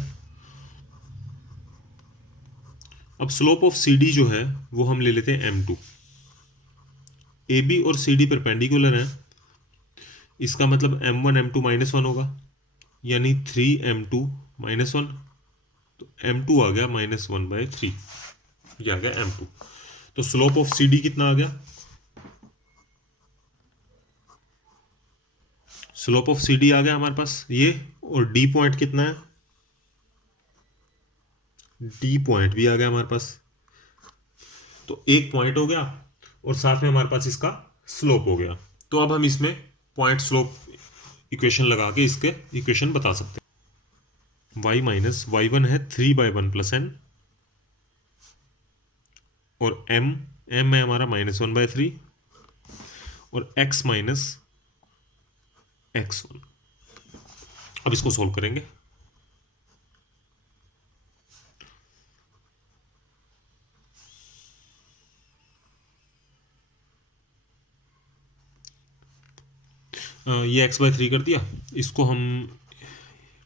अब स्लोप ऑफ सी डी जो है वो हम ले लेते हैं m2। ए बी और सी डी परपेंडिकुलर है, इसका मतलब m1 m2 -1 होगा, यानी 3m2 -1। तो m2 आ गया -1/3, ये आ गया m2। तो स्लोप ऑफ सी डी कितना आ गया, स्लोप ऑफ सी डी आ गया हमारे पास ये, और डी पॉइंट कितना है, डी पॉइंट भी आ गया हमारे पास। तो एक पॉइंट हो गया और साथ में हमारे पास इसका स्लोप हो गया। तो अब हम इसमें पॉइंट स्लोप इक्वेशन लगा के इसके इक्वेशन बता सकते हैं। y - y1 है 3/1 + n, और m है हमारा -1/3, और x - x1। अब इसको सोल्व करेंगे। ये x/3 कर दिया, इसको हम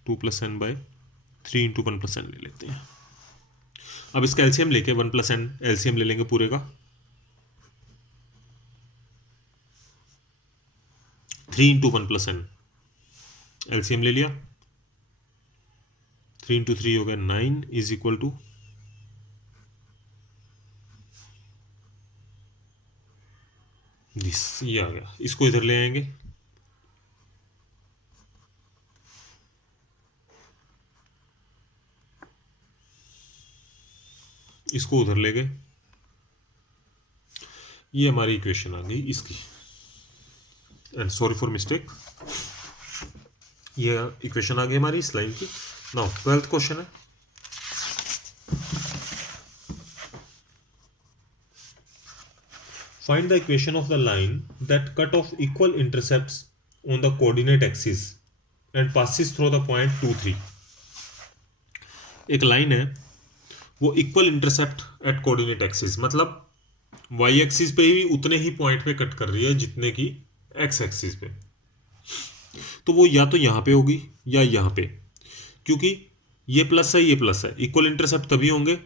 2 + n/3 × 1 + n ले लेते हैं। अब इसका एलसीएम लेके 1 + n एलसीएम ले लेंगे पूरे का, 3 × 1 + n एलसीएम ले लिया, 3 × 3 हो गया 9 = दिस, ये आ गया। इसको इधर ले आएंगे, इसको उधर ले गए, ये हमारी इक्वेशन आ गई इसकी। एंड सॉरी फॉर मिस्टेक, ये इक्वेशन आ गई हमारी इस लाइन की। नाउ 12th क्वेश्चन है, Find the equation of the line that cut off equal intercepts on the coordinate axis and passes through the point 2 3. एक लाइन है वो equal intercept at coordinate axis, मतलब वाई एक्सिस पे ही उतने ही point पे cut कर रही है जितने की एक्स एक्सिस पे। तो वो या तो यहाँ पे होगी या यहाँ पे, क्योंकि ये प्लस है ये प्लस है। इक्वल इंटरसेप्ट तभी होंगे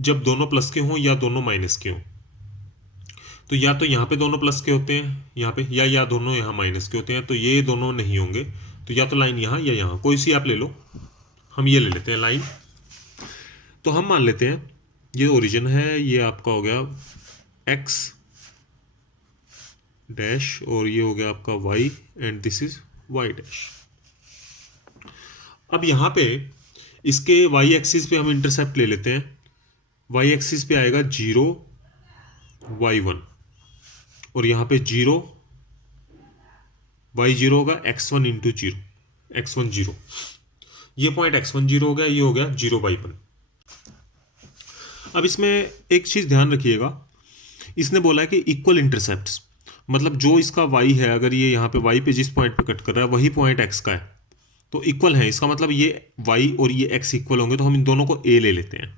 जब दोनों प्लस के हों या दोनों माइनस के हों। तो या तो यहाँ पे दोनों प्लस के होते हैं यहाँ पे, या दोनों यहाँ माइनस के होते हैं, तो ये दोनों नहीं होंगे। तो या तो लाइन यहाँ या यहाँ, कोई सी आप ले लो। हम ये ले लेते हैं लाइन। तो हम मान लेते हैं ये ओरिजिन है, ये आपका हो गया एक्स डैश और ये हो गया आपका y and this is y dash. अब यहाँ पे इसके वाई एक्सिस पे हम इंटरसेप्ट ले लेते हैं। वाई एक्सिस पे आएगा 0 y1 और यहाँ पे 0 y0 होगा x1 इंटू 0 x1 0। ये पॉइंट x1 0 हो गया, ये हो गया 0 y1। अब इसमें एक चीज़ ध्यान रखिएगा, इसने बोला है कि इक्वल इंटरसेप्ट्स, मतलब जो इसका y है, अगर ये यहाँ पे y पे जिस पॉइंट पे कट कर रहा है वही पॉइंट x का है तो इक्वल है। इसका मतलब ये y और ये x इक्वल होंगे, तो हम इन दोनों को a ले लेते हैं।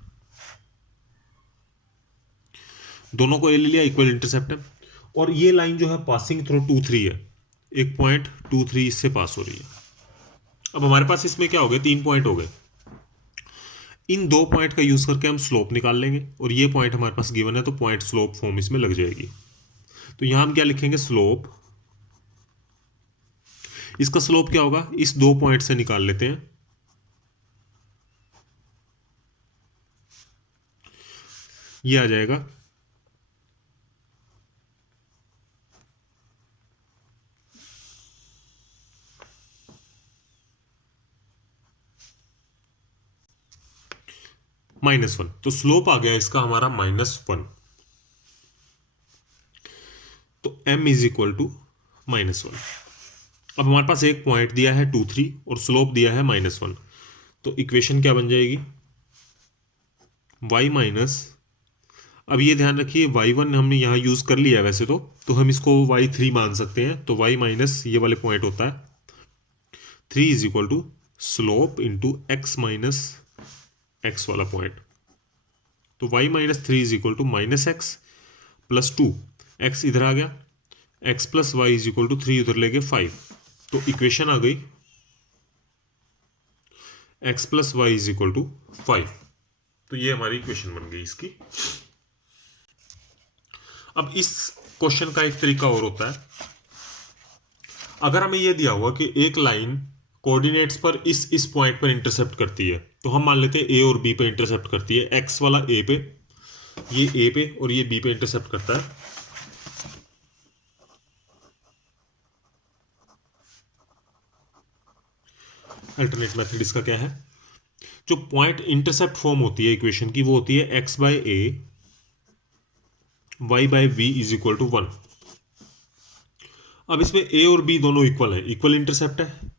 दोनों को a ले लिया, इक्वल इंटरसेप्ट है। और ये लाइन जो है पासिंग थ्रू 2 3 है, एक पॉइंट 2 3 इससे पास हो रही है। अब हमारे पास इसमें क्या हो गए, 3 पॉइंट हो गए। इन 2 पॉइंट का यूज करके हम स्लोप निकाल लेंगे और ये पॉइंट हमारे पास गिवन है तो पॉइंट स्लोप फॉर्म इसमें लग जाएगी। तो यहां हम क्या लिखेंगे, स्लोप। इसका स्लोप क्या होगा, इस 2 पॉइंट से निकाल लेते हैं। ये आ जाएगा -1। तो स्लोप आ गया इसका हमारा -1। तो m इज इक्वल टू -1। अब हमारे पास एक पॉइंट दिया है 2 3 और स्लोप दिया है -1। तो इक्वेशन क्या बन जाएगी, y माइनस, अब ये ध्यान रखिए y1 हमने यहाँ यूज कर लिया है वैसे तो हम इसको y3 मान सकते हैं। तो y माइनस ये वाले पॉइंट होता है 3 is equal to slope into x minus x वाला पॉइंट। तो y minus 3 is equal to -x plus 2, x इधर आ गया, x plus y is equal to 3 उधर ले गए 5। तो इक्वेशन आ गई x plus y is equal to 5। तो ये हमारी इक्वेशन बन गई इसकी। अब इस क्वेश्चन का एक तरीका और होता है, अगर हमें यह दिया हुआ कि एक लाइन कोऑर्डिनेट्स पर इस पॉइंट पर इंटरसेप्ट करती है, तो हम मान लेते हैं ए और बी पे इंटरसेप्ट करती है। एक्स वाला ए पे, ये ए पे और ये बी पे इंटरसेप्ट करता है। अल्टरनेट मेथड इसका क्या है, जो पॉइंट इंटरसेप्ट फॉर्म होती है इक्वेशन की, वो होती है x by a y by b is equal to 1। अब इसमें ए और बी दोनों इक्वल है, इक्वल इंटरसेप्ट है,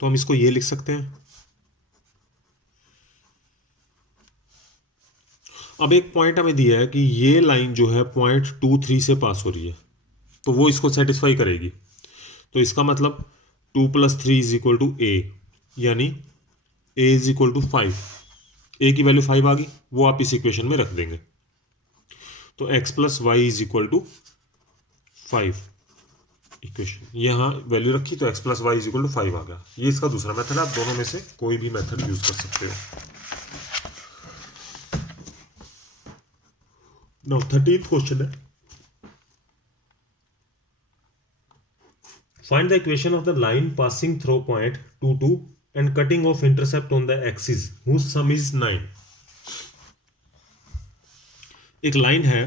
तो हम इसको ये लिख सकते हैं। अब एक पॉइंट हमें दिया है कि ये लाइन जो है पॉइंट 2 3 से पास हो रही है, तो वो इसको सेटिस्फाई करेगी। तो इसका मतलब 2 + 3 इज इक्वल टू ए, यानी ए इज इक्वल टू 5। ए की वैल्यू 5 आ गई, वो आप इस इक्वेशन में रख देंगे। तो x plus y is equal to 5 equation, यहाँ वैल्यू रखी तो x plus y is equal to 5 आ गया। ये इसका दूसरा मेथड है, आप दोनों में से कोई भी मेथड यूज कर सकते हो। नाउ 13th क्वेश्चन है, find the equation of the line passing through point 2 2 and cutting off intercept on the axis whose sum is 9। एक लाइन है,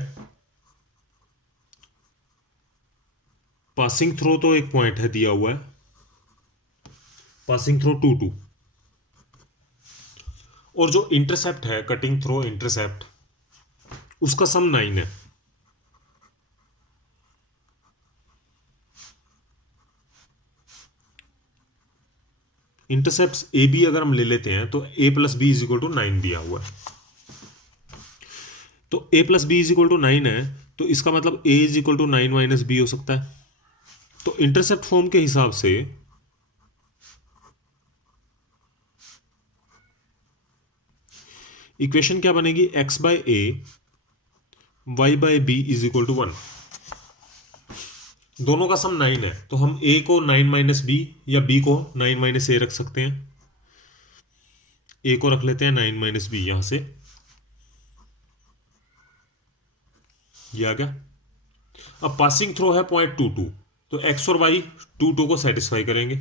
पासिंग थ्रू तो एक पॉइंट है दिया हुआ है, पासिंग थ्रू 2 2, और जो इंटरसेप्ट है कटिंग थ्रू इंटरसेप्ट, उसका सम 9 है। इंटरसेप्ट ए बी अगर हम ले लेते हैं तो a plus b is equal to 9 दिया हुआ है। तो a plus b is equal to 9 है, तो इसका मतलब a is equal to 9 minus b हो सकता है। तो इंटरसेप्ट फॉर्म के हिसाब से इक्वेशन क्या बनेगी, x by a y by b is equal to 1। दोनों का सम 9 है, तो हम a को 9 माइनस बी या b को 9 माइनस ए रख सकते हैं। a को रख लेते हैं 9 माइनस बी, यहां से ये आ गया। अब पासिंग थ्रो है 0.22, तो x और y 2 को सेटिस्फाई करेंगे।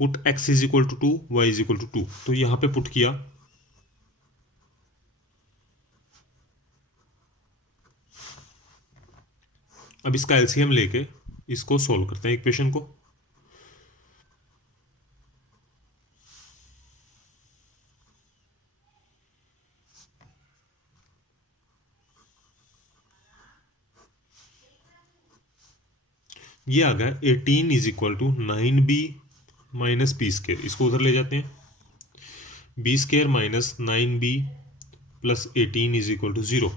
Put x is equal to 2, y is equal to 2, तो यहां पे पुट किया। अब इसका एलसीएम लेके इसको सोल्व करते हैं इक्वेशन को। ये आ गया 18 is equal to 9b minus b square, इसको उधर ले जाते हैं। B square minus 9b plus 18 is equal to 0।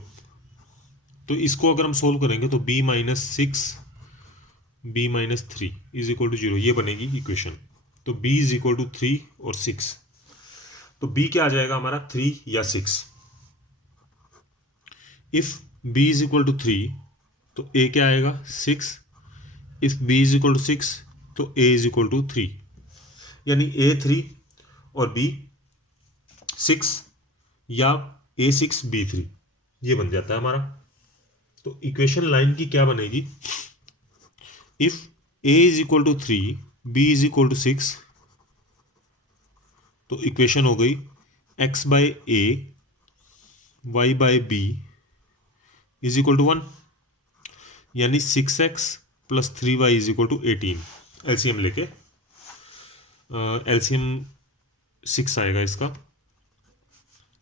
तो इसको अगर हम सोल्व करेंगे तो b minus 6 b minus 3 is equal to 0, ये बनेगी इक्वेशन। तो b इज इक्वल टू 3 और 6, तो b क्या आ जाएगा हमारा 3 या 6। If b is equal to 3 तो a क्या आएगा 6। If b is equal to 6 तो a इज इक्वल टू 3, यानी a 3 और b 6 या a 6 b 3, ये बन जाता है हमारा। तो इक्वेशन लाइन की क्या बनेगी, if a is equal to 3 b is equal to 6, तो इक्वेशन हो गई x by a y by b is equal to 1, यानी 6x plus 3y is equal to 18। LCM लेके एलसीएम 6 आएगा इसका,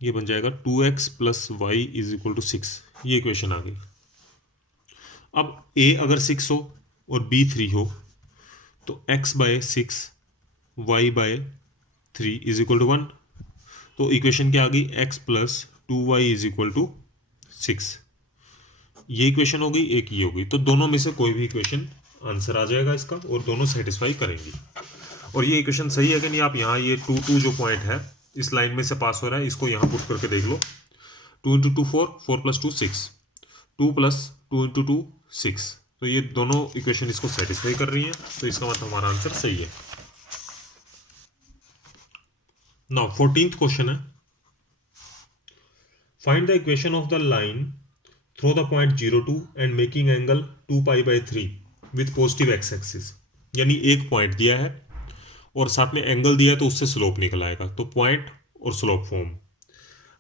ये बन जाएगा 2x plus y is equal to 6, ये इक्वेशन आ गई। अब a अगर 6 हो और b 3 हो तो x by 6 y by 3 is equal to 1। तो इक्वेशन क्या आ गई, x plus 2y is equal to 6, ये इक्वेशन हो गई, एक ये हो गई। तो दोनों में से कोई भी इक्वेशन आंसर आ जाएगा इसका, और दोनों सेटिस्फाई करेंगी। और ये इक्वेशन सही है कि नहीं, आप यहाँ ये 2 जो पॉइंट है इस लाइन में से पास हो रहा है, इसको यहाँ पुट करके देख लो। 2 इंटू 2 4, 4 प्लस 2 6, 2 प्लस 2 इंटू 2 6, तो ये दोनों इक्वेशन इसको सेटिस्फाई कर रही हैं, तो इसका मतलब हमारा आंसर सही है। नाउ 14th क्वेश्चन है, find the equation of the line throw the point 02 and making angle 2 pi by 3 with positive X axis. यानी एक पॉइंट दिया है और साथ में एंगल दिया है, तो उससे स्लोप निकल आएगा। तो पॉइंट और स्लोप फॉर्म।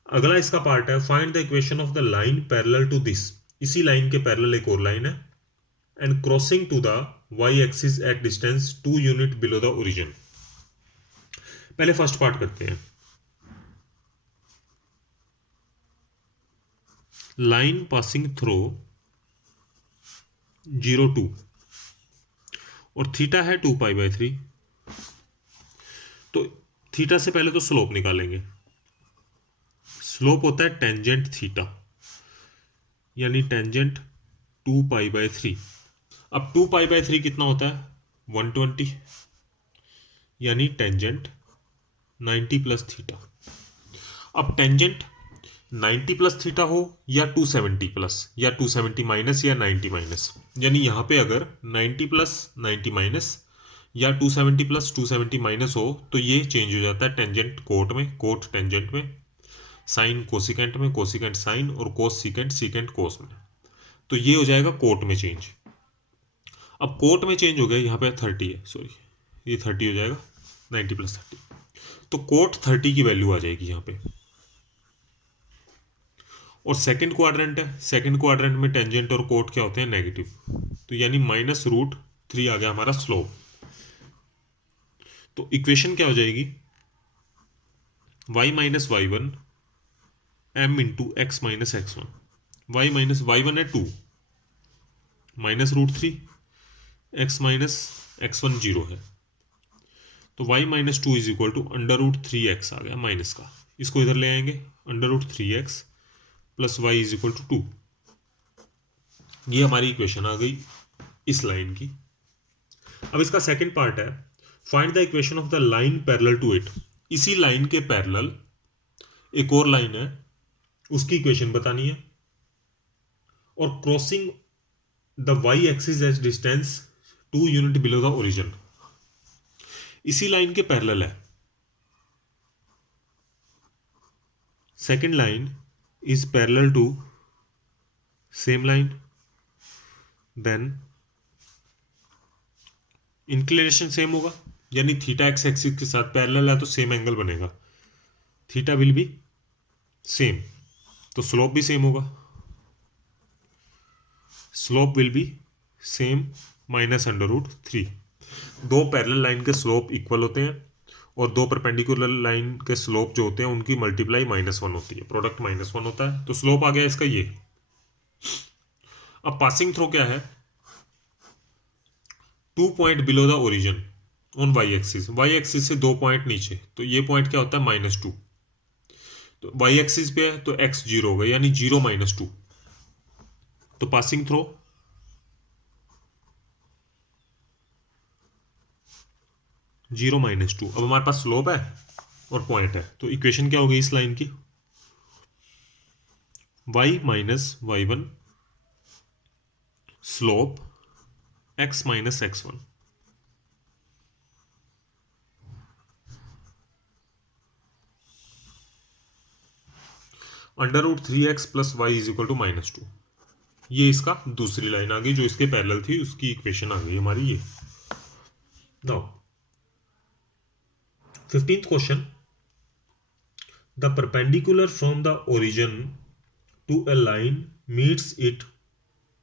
अगला इसका पार्ट है, find the equation of the line parallel to this. इसी लाइन के पैरेलल एक और लाइन है, and crossing to the y axis at distance 2 unit below the origin. पहले फर्स्ट पार्ट करते हैं। लाइन पासिंग थ्रो 02 और थीटा है 2 पाई बाई 3, तो थीटा से पहले तो स्लोप निकालेंगे। स्लोप होता है टेंजेंट थीटा, यानी टेंजेंट 2 पाई बाई 3। अब 2 पाई बाई 3 कितना होता है 120, यानी टेंजेंट 90 प्लस थीटा। अब टेंजेंट 90 प्लस थीटा हो या 270 प्लस या 270 माइनस या 90 माइनस, यानी यहाँ पे अगर 90 प्लस 90 माइनस या 270 प्लस 270 माइनस हो, तो ये चेंज हो जाता है टेंजेंट कोट में, कोट टेंजेंट में, साइन कोसिकेंट में, कोसिकेंट साइन, और कोस सीकेंट, सीकेंट कोस में। तो ये हो जाएगा कोट में चेंज। अब कोट में चेंज हो गया, यहाँ पे 30 है, सॉरी ये 30 हो जाएगा 90 प्लस 30, तो कोट 30 की वैल्यू आ जाएगी यहाँ पे। और सेकंड क्वाड्रेंट है, सेकंड क्वाड्रेंट में टेंजेंट और कोट क्या होते हैं नेगेटिव, तो यानी -√3 आ गया हमारा स्लोप। तो इक्वेशन क्या हो जाएगी, y minus y one m into x minus x one. Y minus y one है 2 -√3, x माइनस एक्स वन 0 है, तो y minus 2 is equal to √3x आ गया माइनस का। इसको इधर ले आएंगे, √3x plus y is equal to 2। ये हमारी इक्वेशन आ गई इस लाइन की। अब इसका सेकंड पार्ट है, find the equation of the line parallel to it. इसी लाइन के पैरेलल एक और लाइन है, उसकी इक्वेशन बतानी है, और crossing the y axis as distance 2 unit below the origin. इसी लाइन के पैरेलल है। Second line is parallel to same line, then inclination same होगा, यानी थीटा एक्स एक्सिस के साथ पैरेलल है तो सेम एंगल बनेगा, थीटा विल बी सेम, तो स्लोप भी सेम होगा, slope will be same minus √3। दो पैरेलल लाइन के स्लोप इक्वल होते हैं और दो परपेंडिकुलर लाइन के स्लोप जो होते हैं उनकी मल्टीप्लाई -1 होती है, प्रोडक्ट -1 होता है, तो स्लोप आ गया इसका ये। अब पासिंग थ्रो क्या है, 2 point below the origin on y axis, y axis से 2 पॉइंट नीचे, तो ये पॉइंट क्या होता है -2, तो वाई एक्सिस पे है तो x 0 होगा, यानी 0 - 2, तो पासिंग थ्रो 0 - 2। अब हमारे पास स्लोप है और पॉइंट है, तो इक्वेशन क्या होगी इस लाइन की, y - y1 slope x - x1। √3x plus y is equal to -2। ये इसका दूसरी लाइन आ गई जो इसके पैरेलल थी, उसकी इक्वेशन आ गई हमारी ये। Now 15th question, the perpendicular from the origin to a line meets it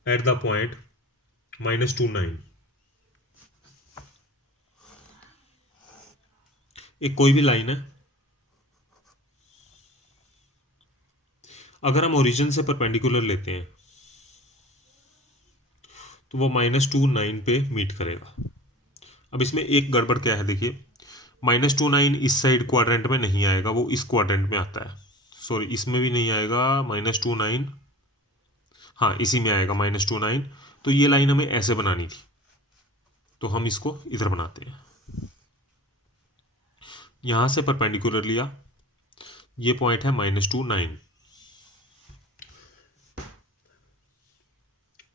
at the point -2, 9। एक कोई भी लाइन है, अगर हम ओरिजिन से परपेंडिकुलर लेते हैं तो वो -2, 9 पे मीट करेगा। अब इसमें एक गड़बड़ क्या है, देखिए -2, 9 इस साइड क्वाड्रेंट में नहीं आएगा, वो इस क्वाड्रेंट में आता है, सॉरी इसमें भी नहीं आएगा -2, 9, हाँ इसी में आएगा -2, 9। तो ये लाइन हमें ऐसे बनानी थी, तो हम इसको इधर बनाते हैं, यहां से परपेंडिकुलर लिया, ये पॉइंट है -2, 9।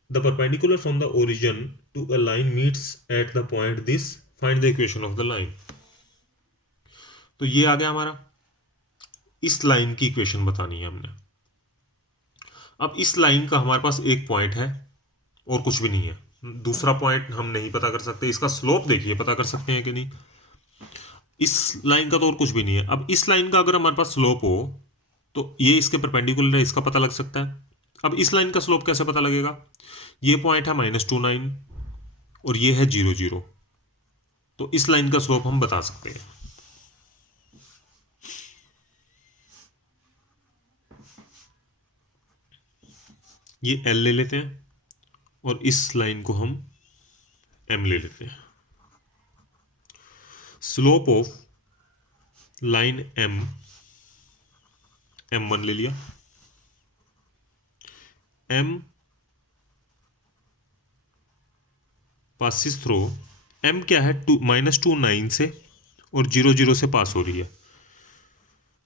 The perpendicular from the origin to a line meets at the point this, find the equation of the line। तो ये आ गया हमारा, इस लाइन की इक्वेशन बतानी है हमने। अब इस लाइन का हमारे पास एक पॉइंट है और कुछ भी नहीं है, दूसरा पॉइंट हम नहीं पता कर सकते, इसका स्लोप देखिए पता कर सकते हैं कि नहीं, इस लाइन का तो और कुछ भी नहीं है। अब इस लाइन का अगर हमारे पास स्लोप हो तो ये इसके परपेंडिकुलर है, इसका पता लग सकता है। अब इस लाइन का स्लोप कैसे पता लगेगा, ये पॉइंट है -2, 9 और ये है 0, 0, तो इस लाइन का स्लोप हम बता सकते हैं। ये L ले लेते हैं और इस लाइन को हम M ले लेते हैं। स्लोप ऑफ लाइन M1 ले लिया, M पासिस थ्रो, M क्या है -2, 9 से और 0, 0 से पास हो रही है,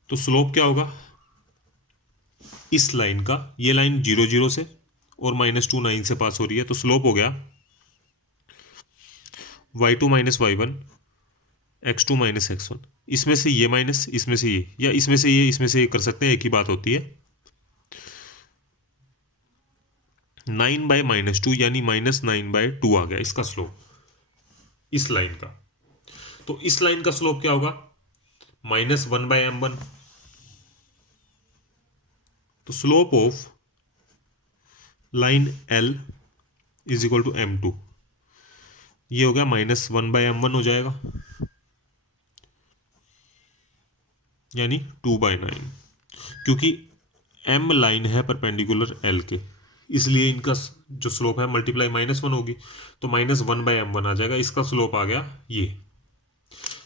तो स्लोप क्या होगा इस लाइन का, ये लाइन 0, 0 से और -2, 9 से पास हो रही है, तो स्लोप हो गया y2 - y1 x2 - x1। इसमें से ये माइनस, इसमें से ये, या इसमें से ये कर सकते हैं, एक ही बात होती है। 9/-2 यानी -9/2 आ गया इसका स्लोप इस लाइन का। तो इस लाइन का स्लोप क्या होगा -1/m1, तो slope of line L is equal to m2, ये हो गया -1/m1 हो जाएगा, यानी 2/9, क्योंकि M लाइन है परपेंडिकुलर L के, इसलिए इनका जो स्लोप है मल्टीप्लाई -1 होगी, तो -1/m1 आ जाएगा, इसका स्लोप आ गया ये।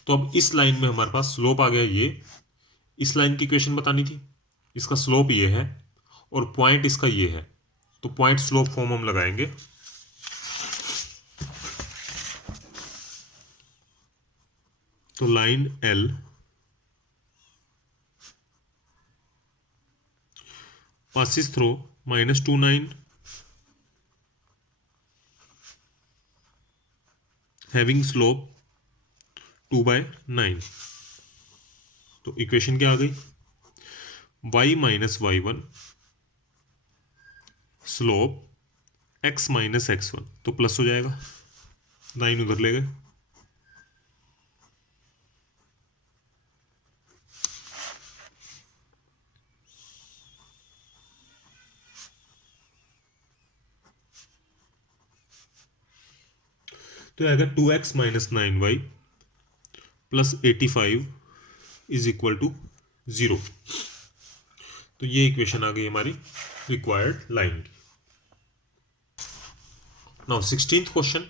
तो अब इस लाइन में हमारे पास स्लोप आ गया ये, इस लाइन की इक्वेशन बतानी थी, इसका स्लोप ये है और पॉइंट इसका ये है, तो पॉइंट स्लोप फॉर्म हम लगाएंगे। तो line L passes through -29 having slope 2/9। तो इक्वेशन क्या आ गई, y minus y1 slope x minus x1, तो प्लस हो जाएगा, 9 उधर ले गए। तो आएगा 2x minus 9y plus 85 is equal to 0। तो ये इक्वेशन आ गई हमारी रिक्वायर्ड लाइन की। Now 16th question.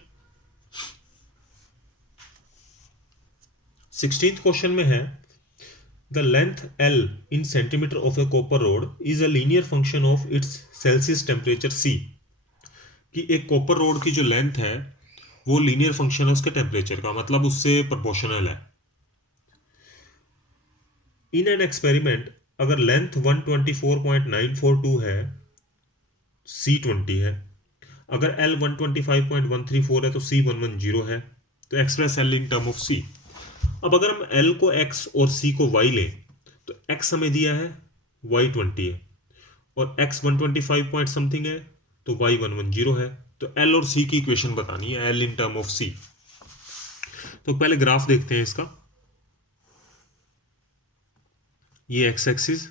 16th question में है the length L in centimetre of a copper rod is a linear function of its Celsius temperature C। कि एक कॉपर रोड की जो लेंथ है वो लीनियर फंक्शन है उसके टेम्परेचर का, मतलब उससे प्रोपोर्शनल है। इन एन एक्सपेरिमेंट अगर लेंथ 124.942 है, C20 है, अगर L 125.134 है तो C110 है, तो express L in term of C। अब अगर हम L को X और C को Y लें तो X हमें दिया है, Y 20 है, और X 125 पॉइंट समथिंग है तो Y 110 है। तो L और C की इक्वेशन बतानी है, L in term of C। तो पहले ग्राफ देखते हैं इसका। ये X एक्सिस,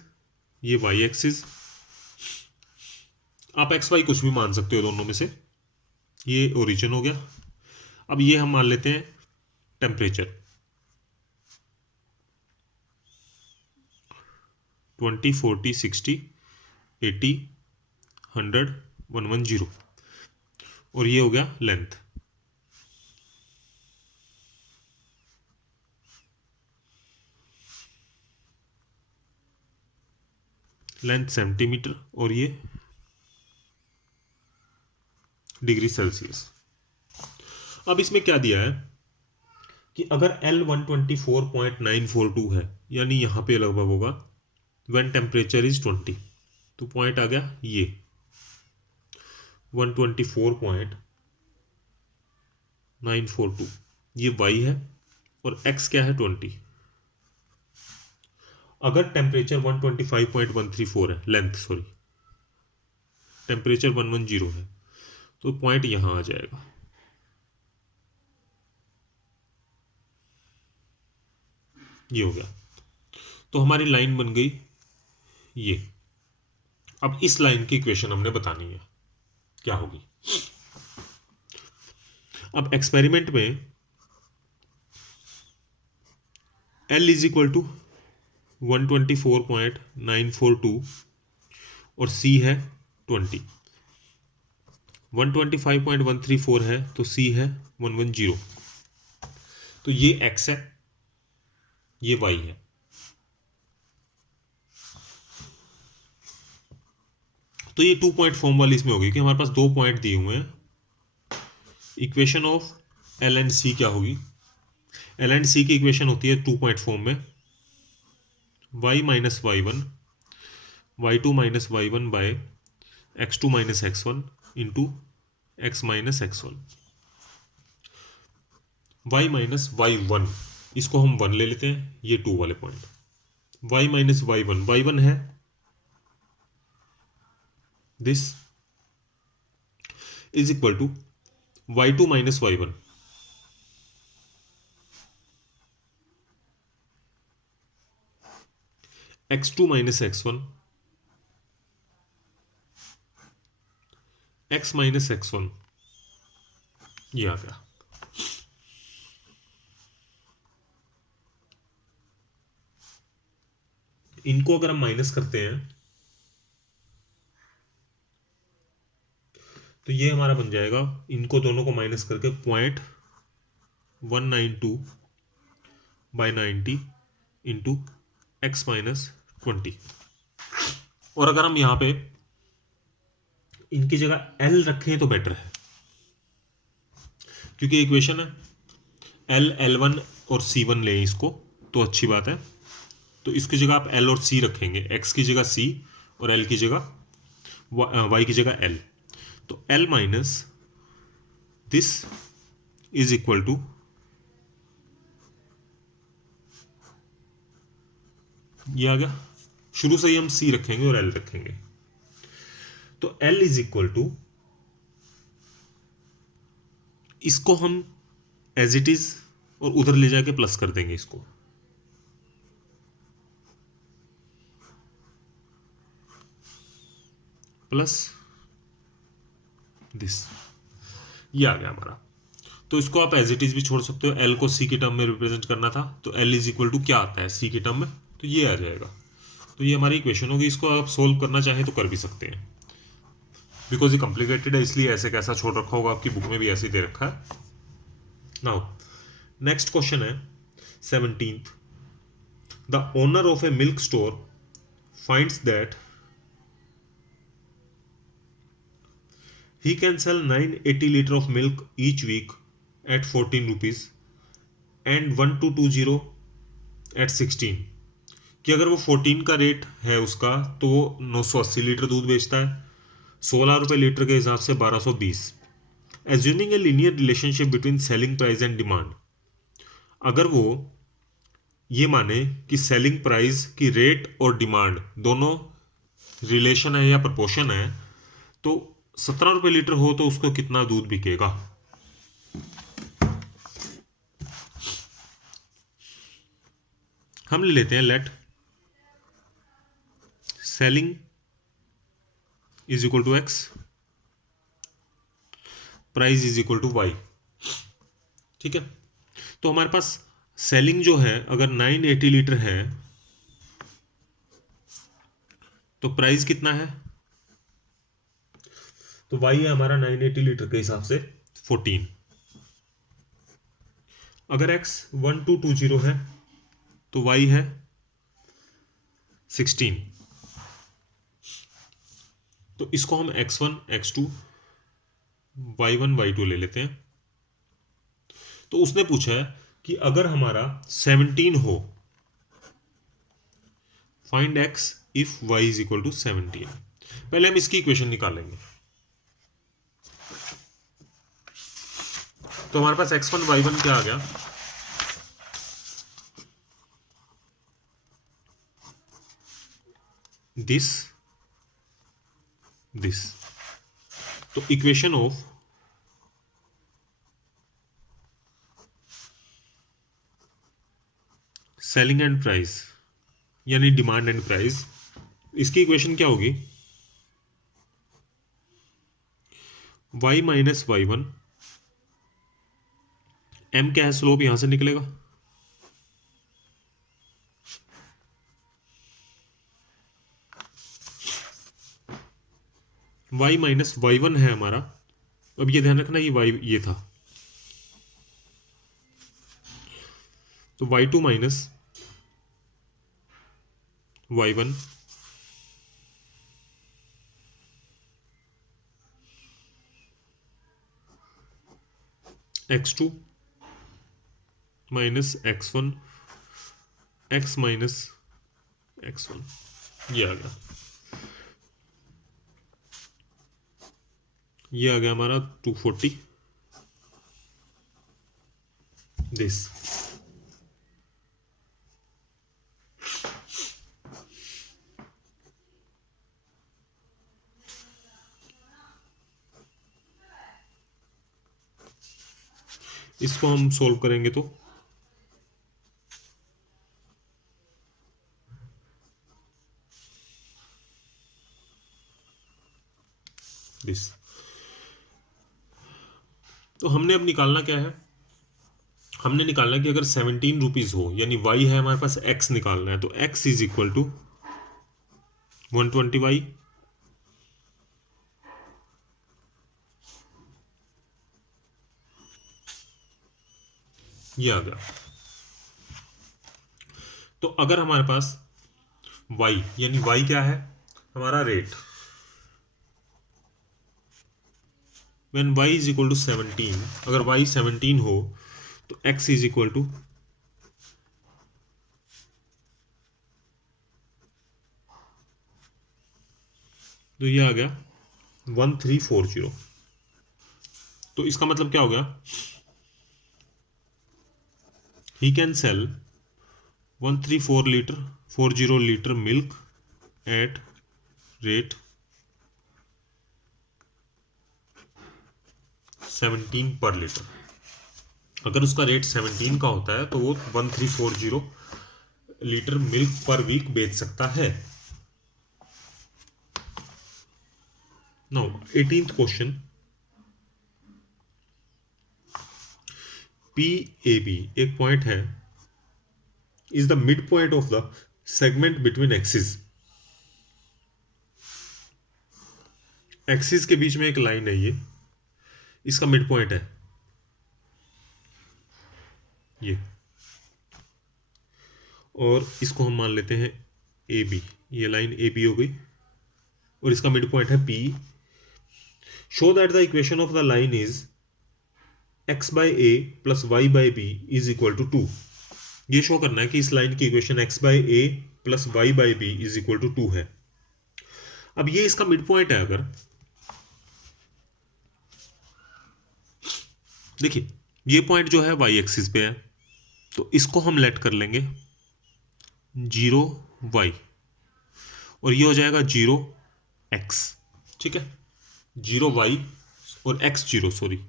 ये Y एक्सिस, आप एक्स वाई कुछ भी मान सकते हो दोनों में से। ये ओरिजिन हो गया। अब ये हम मान लेते हैं टेम्परेचर 20, 40, 60, 80, 100, 110, और ये हो गया लेंथ। लेंथ सेंटीमीटर और ये डिग्री सेल्सियस। अब इसमें क्या दिया है कि अगर L 124.942 है, यानी यहां पे लगभग होगा व्हेन टेम्परेचर इज 20, तो पॉइंट आ गया ये 124.942, ये Y है और X क्या है 20। अगर टेम्परेचर 125.134 है, लेंथ सॉरी, टेम्परेचर 110 है, तो पॉइंट यहां आ जाएगा। ये हो गया। तो हमारी लाइन बन गई ये। अब इस लाइन की इक्वेशन हमने बतानी है क्या होगी। अब एक्सपेरिमेंट में L इज इक्वल टू 124.942 और C है 20। 125.134 है तो C है 110। तो ये X है, ये Y है। तो ये 2 पॉइंट फॉर्म वाली इसमें होगी कि हमारे पास 2 पॉइंट दिए हुए हैं। Equation of L and C क्या होगी? L एंड C की इक्वेशन होती है 2 पॉइंट फॉर्म में, y minus y1 y2 minus y1 by x2 minus x1 into x minus x1। y minus y1 इसको हम 1 ले लेते हैं, ये 2 वाले point. y minus y1, y1 है this is equal to y2 minus y1, x2 minus x1 x minus x1, ये आ गया। इनको अगर हम माइनस करते हैं तो ये हमारा बन जाएगा, इनको दोनों को माइनस करके 0.192/90 इंटू x माइनस 20। और अगर हम यहां पे इनकी जगह एल रखें तो बेटर है, क्योंकि इक्वेशन है L1 और C1 लें इसको तो अच्छी बात है। तो इसकी जगह आप L और C रखेंगे, X की जगह C और L की जगह Y की जगह L। तो L minus this is equal to, ये आ गया, शुरू से ही हम C रखेंगे और L रखेंगे। तो L इज इक्वल टू, इसको हम एज इट इज और उधर ले जाके प्लस कर देंगे इसको, प्लस दिस, ये आ गया हमारा। तो इसको आप एज इट इज भी छोड़ सकते हो, एल को सी की टर्म में रिप्रेजेंट करना था तो एल इज इक्वल टू क्या आता है सी की टर्म में, तो ये आ जाएगा। तो ये हमारी इक्वेशन होगी, इसको आप सोल्व करना चाहें तो कर भी सकते हैं, बिकॉज ये कॉम्प्लिकेटेड है इसलिए ऐसे कैसा छोड़ रखा होगा, आपकी बुक में भी ऐसे ही दे रखा है। नाउ नेक्स्ट क्वेश्चन है 17th। The owner of A milk store finds that he can sell 980 liter of milk each week at 14 rupees and 1220 at 16, कि अगर वो 14 का रेट है उसका तो वो 980 लीटर दूध बेचता है, 16 रुपये लीटर के हिसाब से 1220। Assuming a linear relationship between selling price and demand, अगर वो ये माने कि सेलिंग प्राइस की रेट और डिमांड दोनों रिलेशन है या प्रपोर्शन है, तो 17 रुपये लीटर हो तो उसको कितना दूध बिकेगा। हम ले लेते हैं let selling is equal to x, price is equal to y. ठीक है, तो हमारे पास सेलिंग जो है अगर 980 लीटर है तो प्राइस कितना है, तो वाई है हमारा 980 लीटर के हिसाब से 14। अगर x 1220 है तो y है 16। तो इसको हम x1 x2 y1 y2 ले लेते हैं। तो उसने पूछा है कि अगर हमारा 17 हो, find x if y is equal to 17। पहले हम इसकी इक्वेशन निकालेंगे। तो हमारे पास x1 y1 क्या आ गया, दिस दिस। तो equation of selling and price यानी डिमांड एंड प्राइस, इसकी इक्वेशन क्या होगी, y minus y one, m क्या है स्लोप यहां से निकलेगा, y माइनस वाई वन है हमारा। अब ये ध्यान रखना ये y ये था, तो y2 minus y1 x2 minus x1 x minus x1, ये आ गया, ये आ गया हमारा 240 दिस। इसको हम सॉल्व करेंगे तो दिस। तो हमने अब निकालना क्या है, हमने निकालना कि अगर 17 रुपीज हो यानी y है हमारे पास, x निकालना है, तो x is equal to 120y ये आ गया। तो अगर हमारे पास y, यानी y क्या है हमारा rate. When y is equal to 17, अगर y 17 हो तो x इज इक्वल टू, तो ये आ गया 1340। तो इसका मतलब क्या हो गया, he can sell 134 litre milk at rate 17 पर लीटर। अगर उसका रेट 17 का होता है तो वो 1340 लीटर मिल्क पर वीक बेच सकता है। Now 18th question, P A B एक पॉइंट है, is the mid point of the segment between axes. Axes के बीच में एक लाइन है, ये इसका मिड पॉइंट है ये, और इसको हम मान लेते हैं ए बी, ये लाइन ए बी हो गई और इसका मिड पॉइंट है P. Show that the equation of the line is x by a plus y by b is equal to 2। ये शो करना है कि इस लाइन की equation x by a plus y by b is equal to 2 है। अब ये इसका मिड पॉइंट है, अगर देखिए ये पॉइंट जो है वाई एक्सिस पे है, तो इसको हम लेट कर लेंगे 0 y और ये हो जाएगा 0 x, ठीक है, 0 y और x 0, सॉरी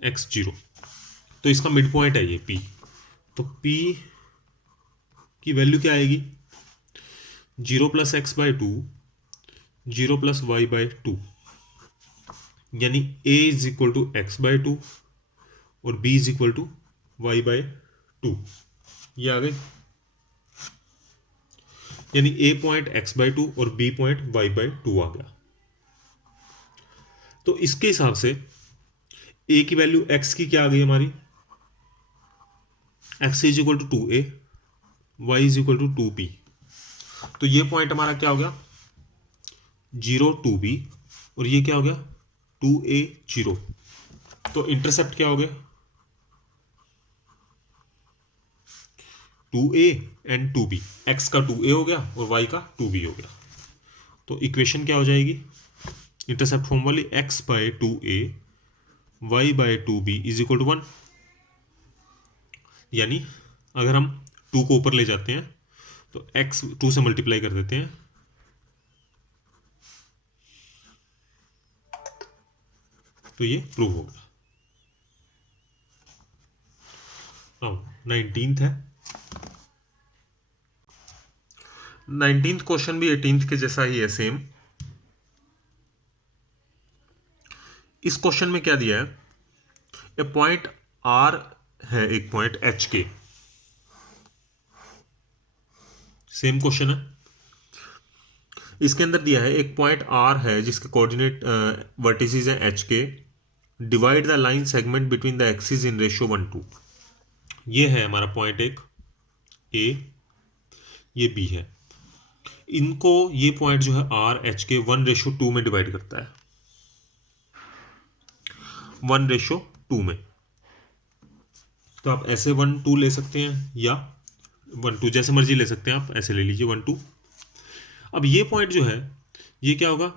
x 0। तो इसका मिड पॉइंट है ये p। तो p की वैल्यू क्या आएगी, 0 plus x by 2, 0 plus y by 2, यानी a is equal to x by 2 और b is equal to y by 2। ये आ गई, यानी a पॉइंट x बाई 2 और b पॉइंट y बाई 2 आ गया। तो इसके हिसाब से a की वैल्यू x की क्या आ गई हमारी, x is equal to 2a, y is equal to 2b। तो ये पॉइंट हमारा क्या हो गया 0 2b और ये क्या हो गया 2a 0। तो इंटरसेप्ट क्या हो गया 2a एंड 2b, x का 2a हो गया और y का 2b हो गया। तो इक्वेशन क्या हो जाएगी इंटरसेप्ट फॉर्म वाली, x by 2a y by 2b is equal to 1। यानी अगर हम 2 को ऊपर ले जाते हैं तो x 2 से मल्टीप्लाई कर देते हैं, तो ये प्रूव होगा। 19th है, 19th क्वेश्चन भी 18th के जैसा ही है, सेम। इस क्वेश्चन में क्या दिया है, ए पॉइंट आर है, एक पॉइंट एच के, सेम क्वेश्चन है। इसके अंदर दिया है एक पॉइंट आर है जिसके कोऑर्डिनेट वर्टिसेस हैं H K, divide the line segment between the axis in ratio 1:2। ये है हमारा पॉइंट एक ए, ये बी है, इनको ये पॉइंट जो है आर एच के 1:2 में डिवाइड करता है, 1:2 में। तो आप ऐसे 1:2 ले सकते हैं या 1:2 जैसे मर्जी ले सकते हैं, आप ऐसे ले लीजिए 1:2। अब ये पॉइंट जो है ये क्या होगा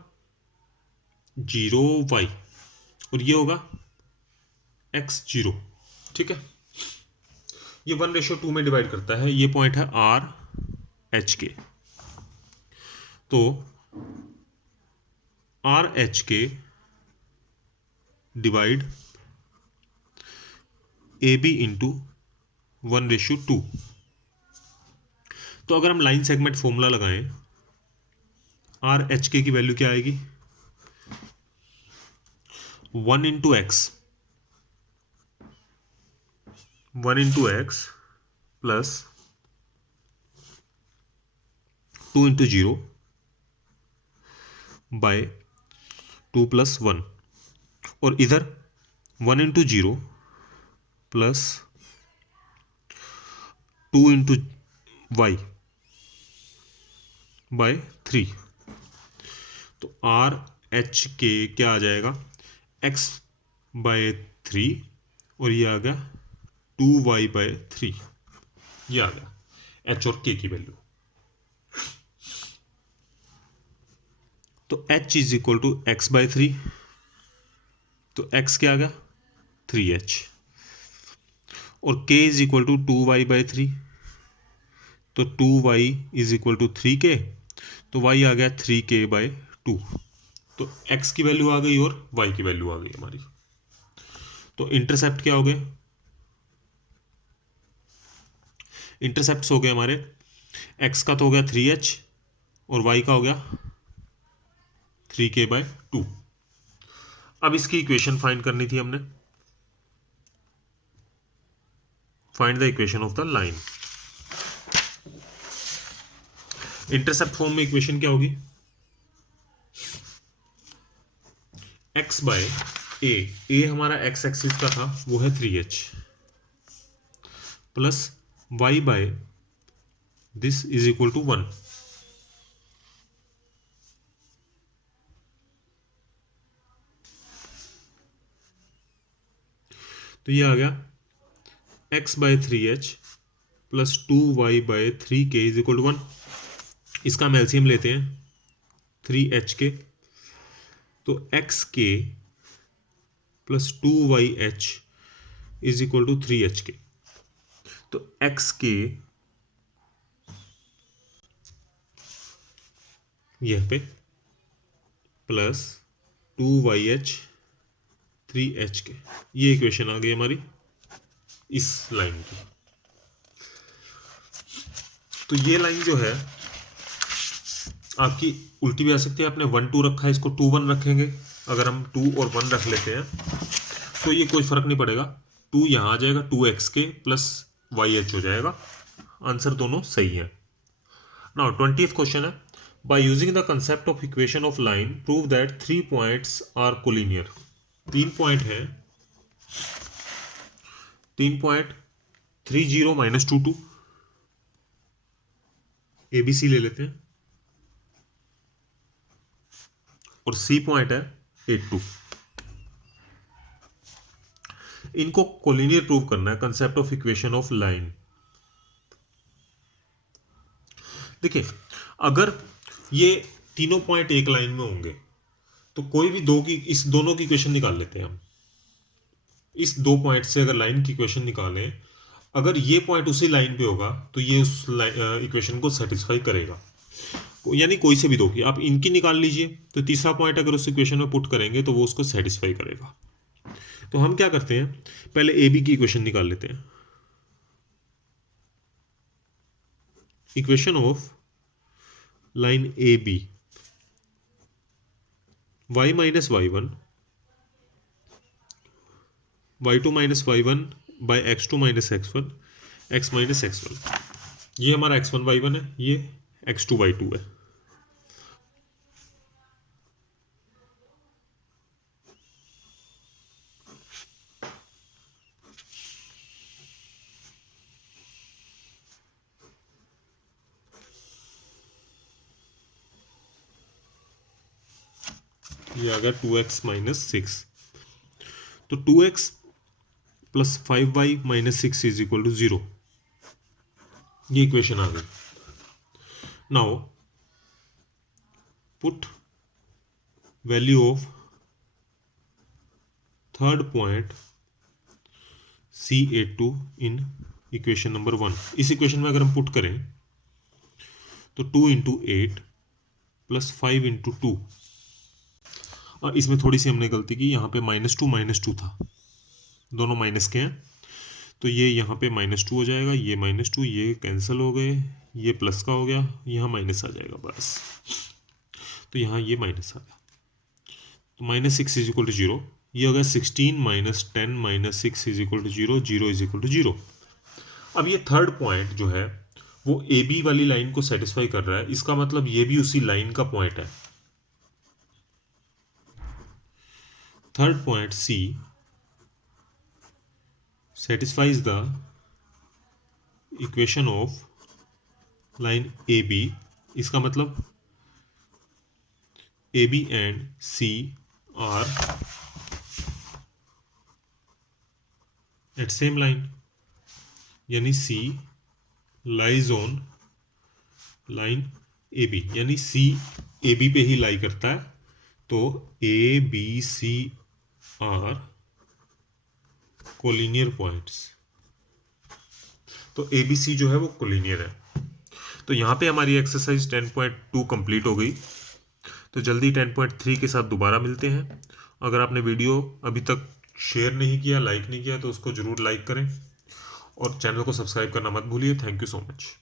0 y और ये होगा x 0, ठीक है। ये 1:2 में डिवाइड करता है, ये पॉइंट है आर एच के। तो R H K divide A B into 1:2। तो अगर हम लाइन सेगमेंट फॉर्मूला लगाएं, आर एच के की वैल्यू क्या आएगी 1 into x, 1 into x plus 2 into 0 by 2 plus 1, और इधर 1 into 0 plus 2 into y by 3। तो आर एच के क्या आ जाएगा, x बाय 3, और ये आ गया 2y/3, ये आ गया h और k की वैल्यू। तो h is equal to x/3, तो x क्या आ गया 3h, और k is equal to 2y/3, तो 2y is equal to 3k, तो y आ गया 3k/2। तो x की वैल्यू आ गई और y की वैल्यू आ गई हमारी। तो इंटरसेप्ट क्या हो गए, इंटरसेप्ट हो गए हमारे, x का तो हो गया 3h और y का हो गया 3k/2। अब इसकी इक्वेशन फाइंड करनी थी हमने, find the equation of the line. Intercept form में इक्वेशन क्या होगी, x बाय ए हमारा x एक्सिस का था वो है 3h, plus y by this is equal to 1। तो ये आ गया x by 3h plus 2y/3k is equal to 1। इसका हम एलसीएम लेते हैं 3h के, तो xk plus 2yh is equal to 3hk। तो xk यह पे प्लस 2yh 3hk, ये इक्वेशन आ गई हमारी इस लाइन की। तो ये लाइन जो है आपकी उल्टी भी आ सकती है, आपने 1 2 रखा है, इसको 2 1 रखेंगे। अगर हम 2 और 1 रख लेते हैं तो ये कोई फर्क नहीं पड़ेगा, 2 यहाँ आ जाएगा, 2xk प्लस yh हो जाएगा। आंसर दोनों सही है। नाउ 20th क्वेश्चन है, by using the concept of equation of line prove that 3 points are collinear. 3 point है, 3 पॉइंट 3 0 -2 2 ABC ले लेते हैं, और C पॉइंट है 8 2। इनको कोलिनियर प्रूव करना है, concept of equation of line. देखिए अगर ये तीनों पॉइंट एक लाइन में होंगे तो कोई भी दो की, इस दोनों की इक्वेशन निकाल लेते हैं हम। इस दो पॉइंट से अगर लाइन की इक्वेशन निकालें, अगर ये पॉइंट उसी लाइन पे होगा तो ये उस इक्वेशन को सेटिस्फाई करेगा, यानी कोई से भी दो की आप इनकी निकाल लीजिए, तो तीसरा पॉइंट अगर उस इक्वेशन में पुट करेंगे तो वो उसको सेटिस्फाई करेगा। तो हम क्या करते हैं, पहले ए बी की इक्वेशन निकाल लेते हैं। Equation of line A B, y minus y1 y2 minus y1 by x2 minus x1 x minus x1, ये हमारा x1 y1 है, ये x2 y2 है। ये आ गया 2x माइनस 6, तो 2x plus 5y minus 6 is equal to 0, ये इक्वेशन आ गई। Now put value of third point C82 in equation number 1। इस इक्वेशन में अगर हम पुट करें तो 2 इंटू 8 प्लस 5 इंटू 2, और इसमें थोड़ी सी हमने गलती की, यहाँ पे -2 था, दोनों माइनस के हैं, तो ये यहाँ पे -2 हो जाएगा, ये -2, ये कैंसिल हो गए, ये प्लस का हो गया, यहाँ माइनस आ जाएगा बस, तो यहाँ ये माइनस आ गया, तो -6 इज इक्वल टू 0, ये हो गया 16 minus 10 minus 6 is equal to 0, 0 is equal to 0। अब ये थर्ड पॉइंट जो है वो ए बी वाली लाइन को सेटिस्फाई कर रहा है, इसका मतलब ये भी उसी लाइन का पॉइंट है। Third point C satisfies the equation of line AB इसका मतलब A B and C are at same line, यानी C lies on line A B, यानी सी ए बी पे ही लाई करता है। तो A B C are collinear points, तो A B सी जो है वो कोलिनियर है। तो यहाँ पे हमारी एक्सरसाइज 10.2 कंप्लीट हो गई। तो जल्दी 10.3 के साथ दोबारा मिलते हैं। अगर आपने वीडियो अभी तक शेयर नहीं किया, लाइक नहीं किया, तो उसको ज़रूर लाइक करें और चैनल को सब्सक्राइब करना मत भूलिए। Thank you so much.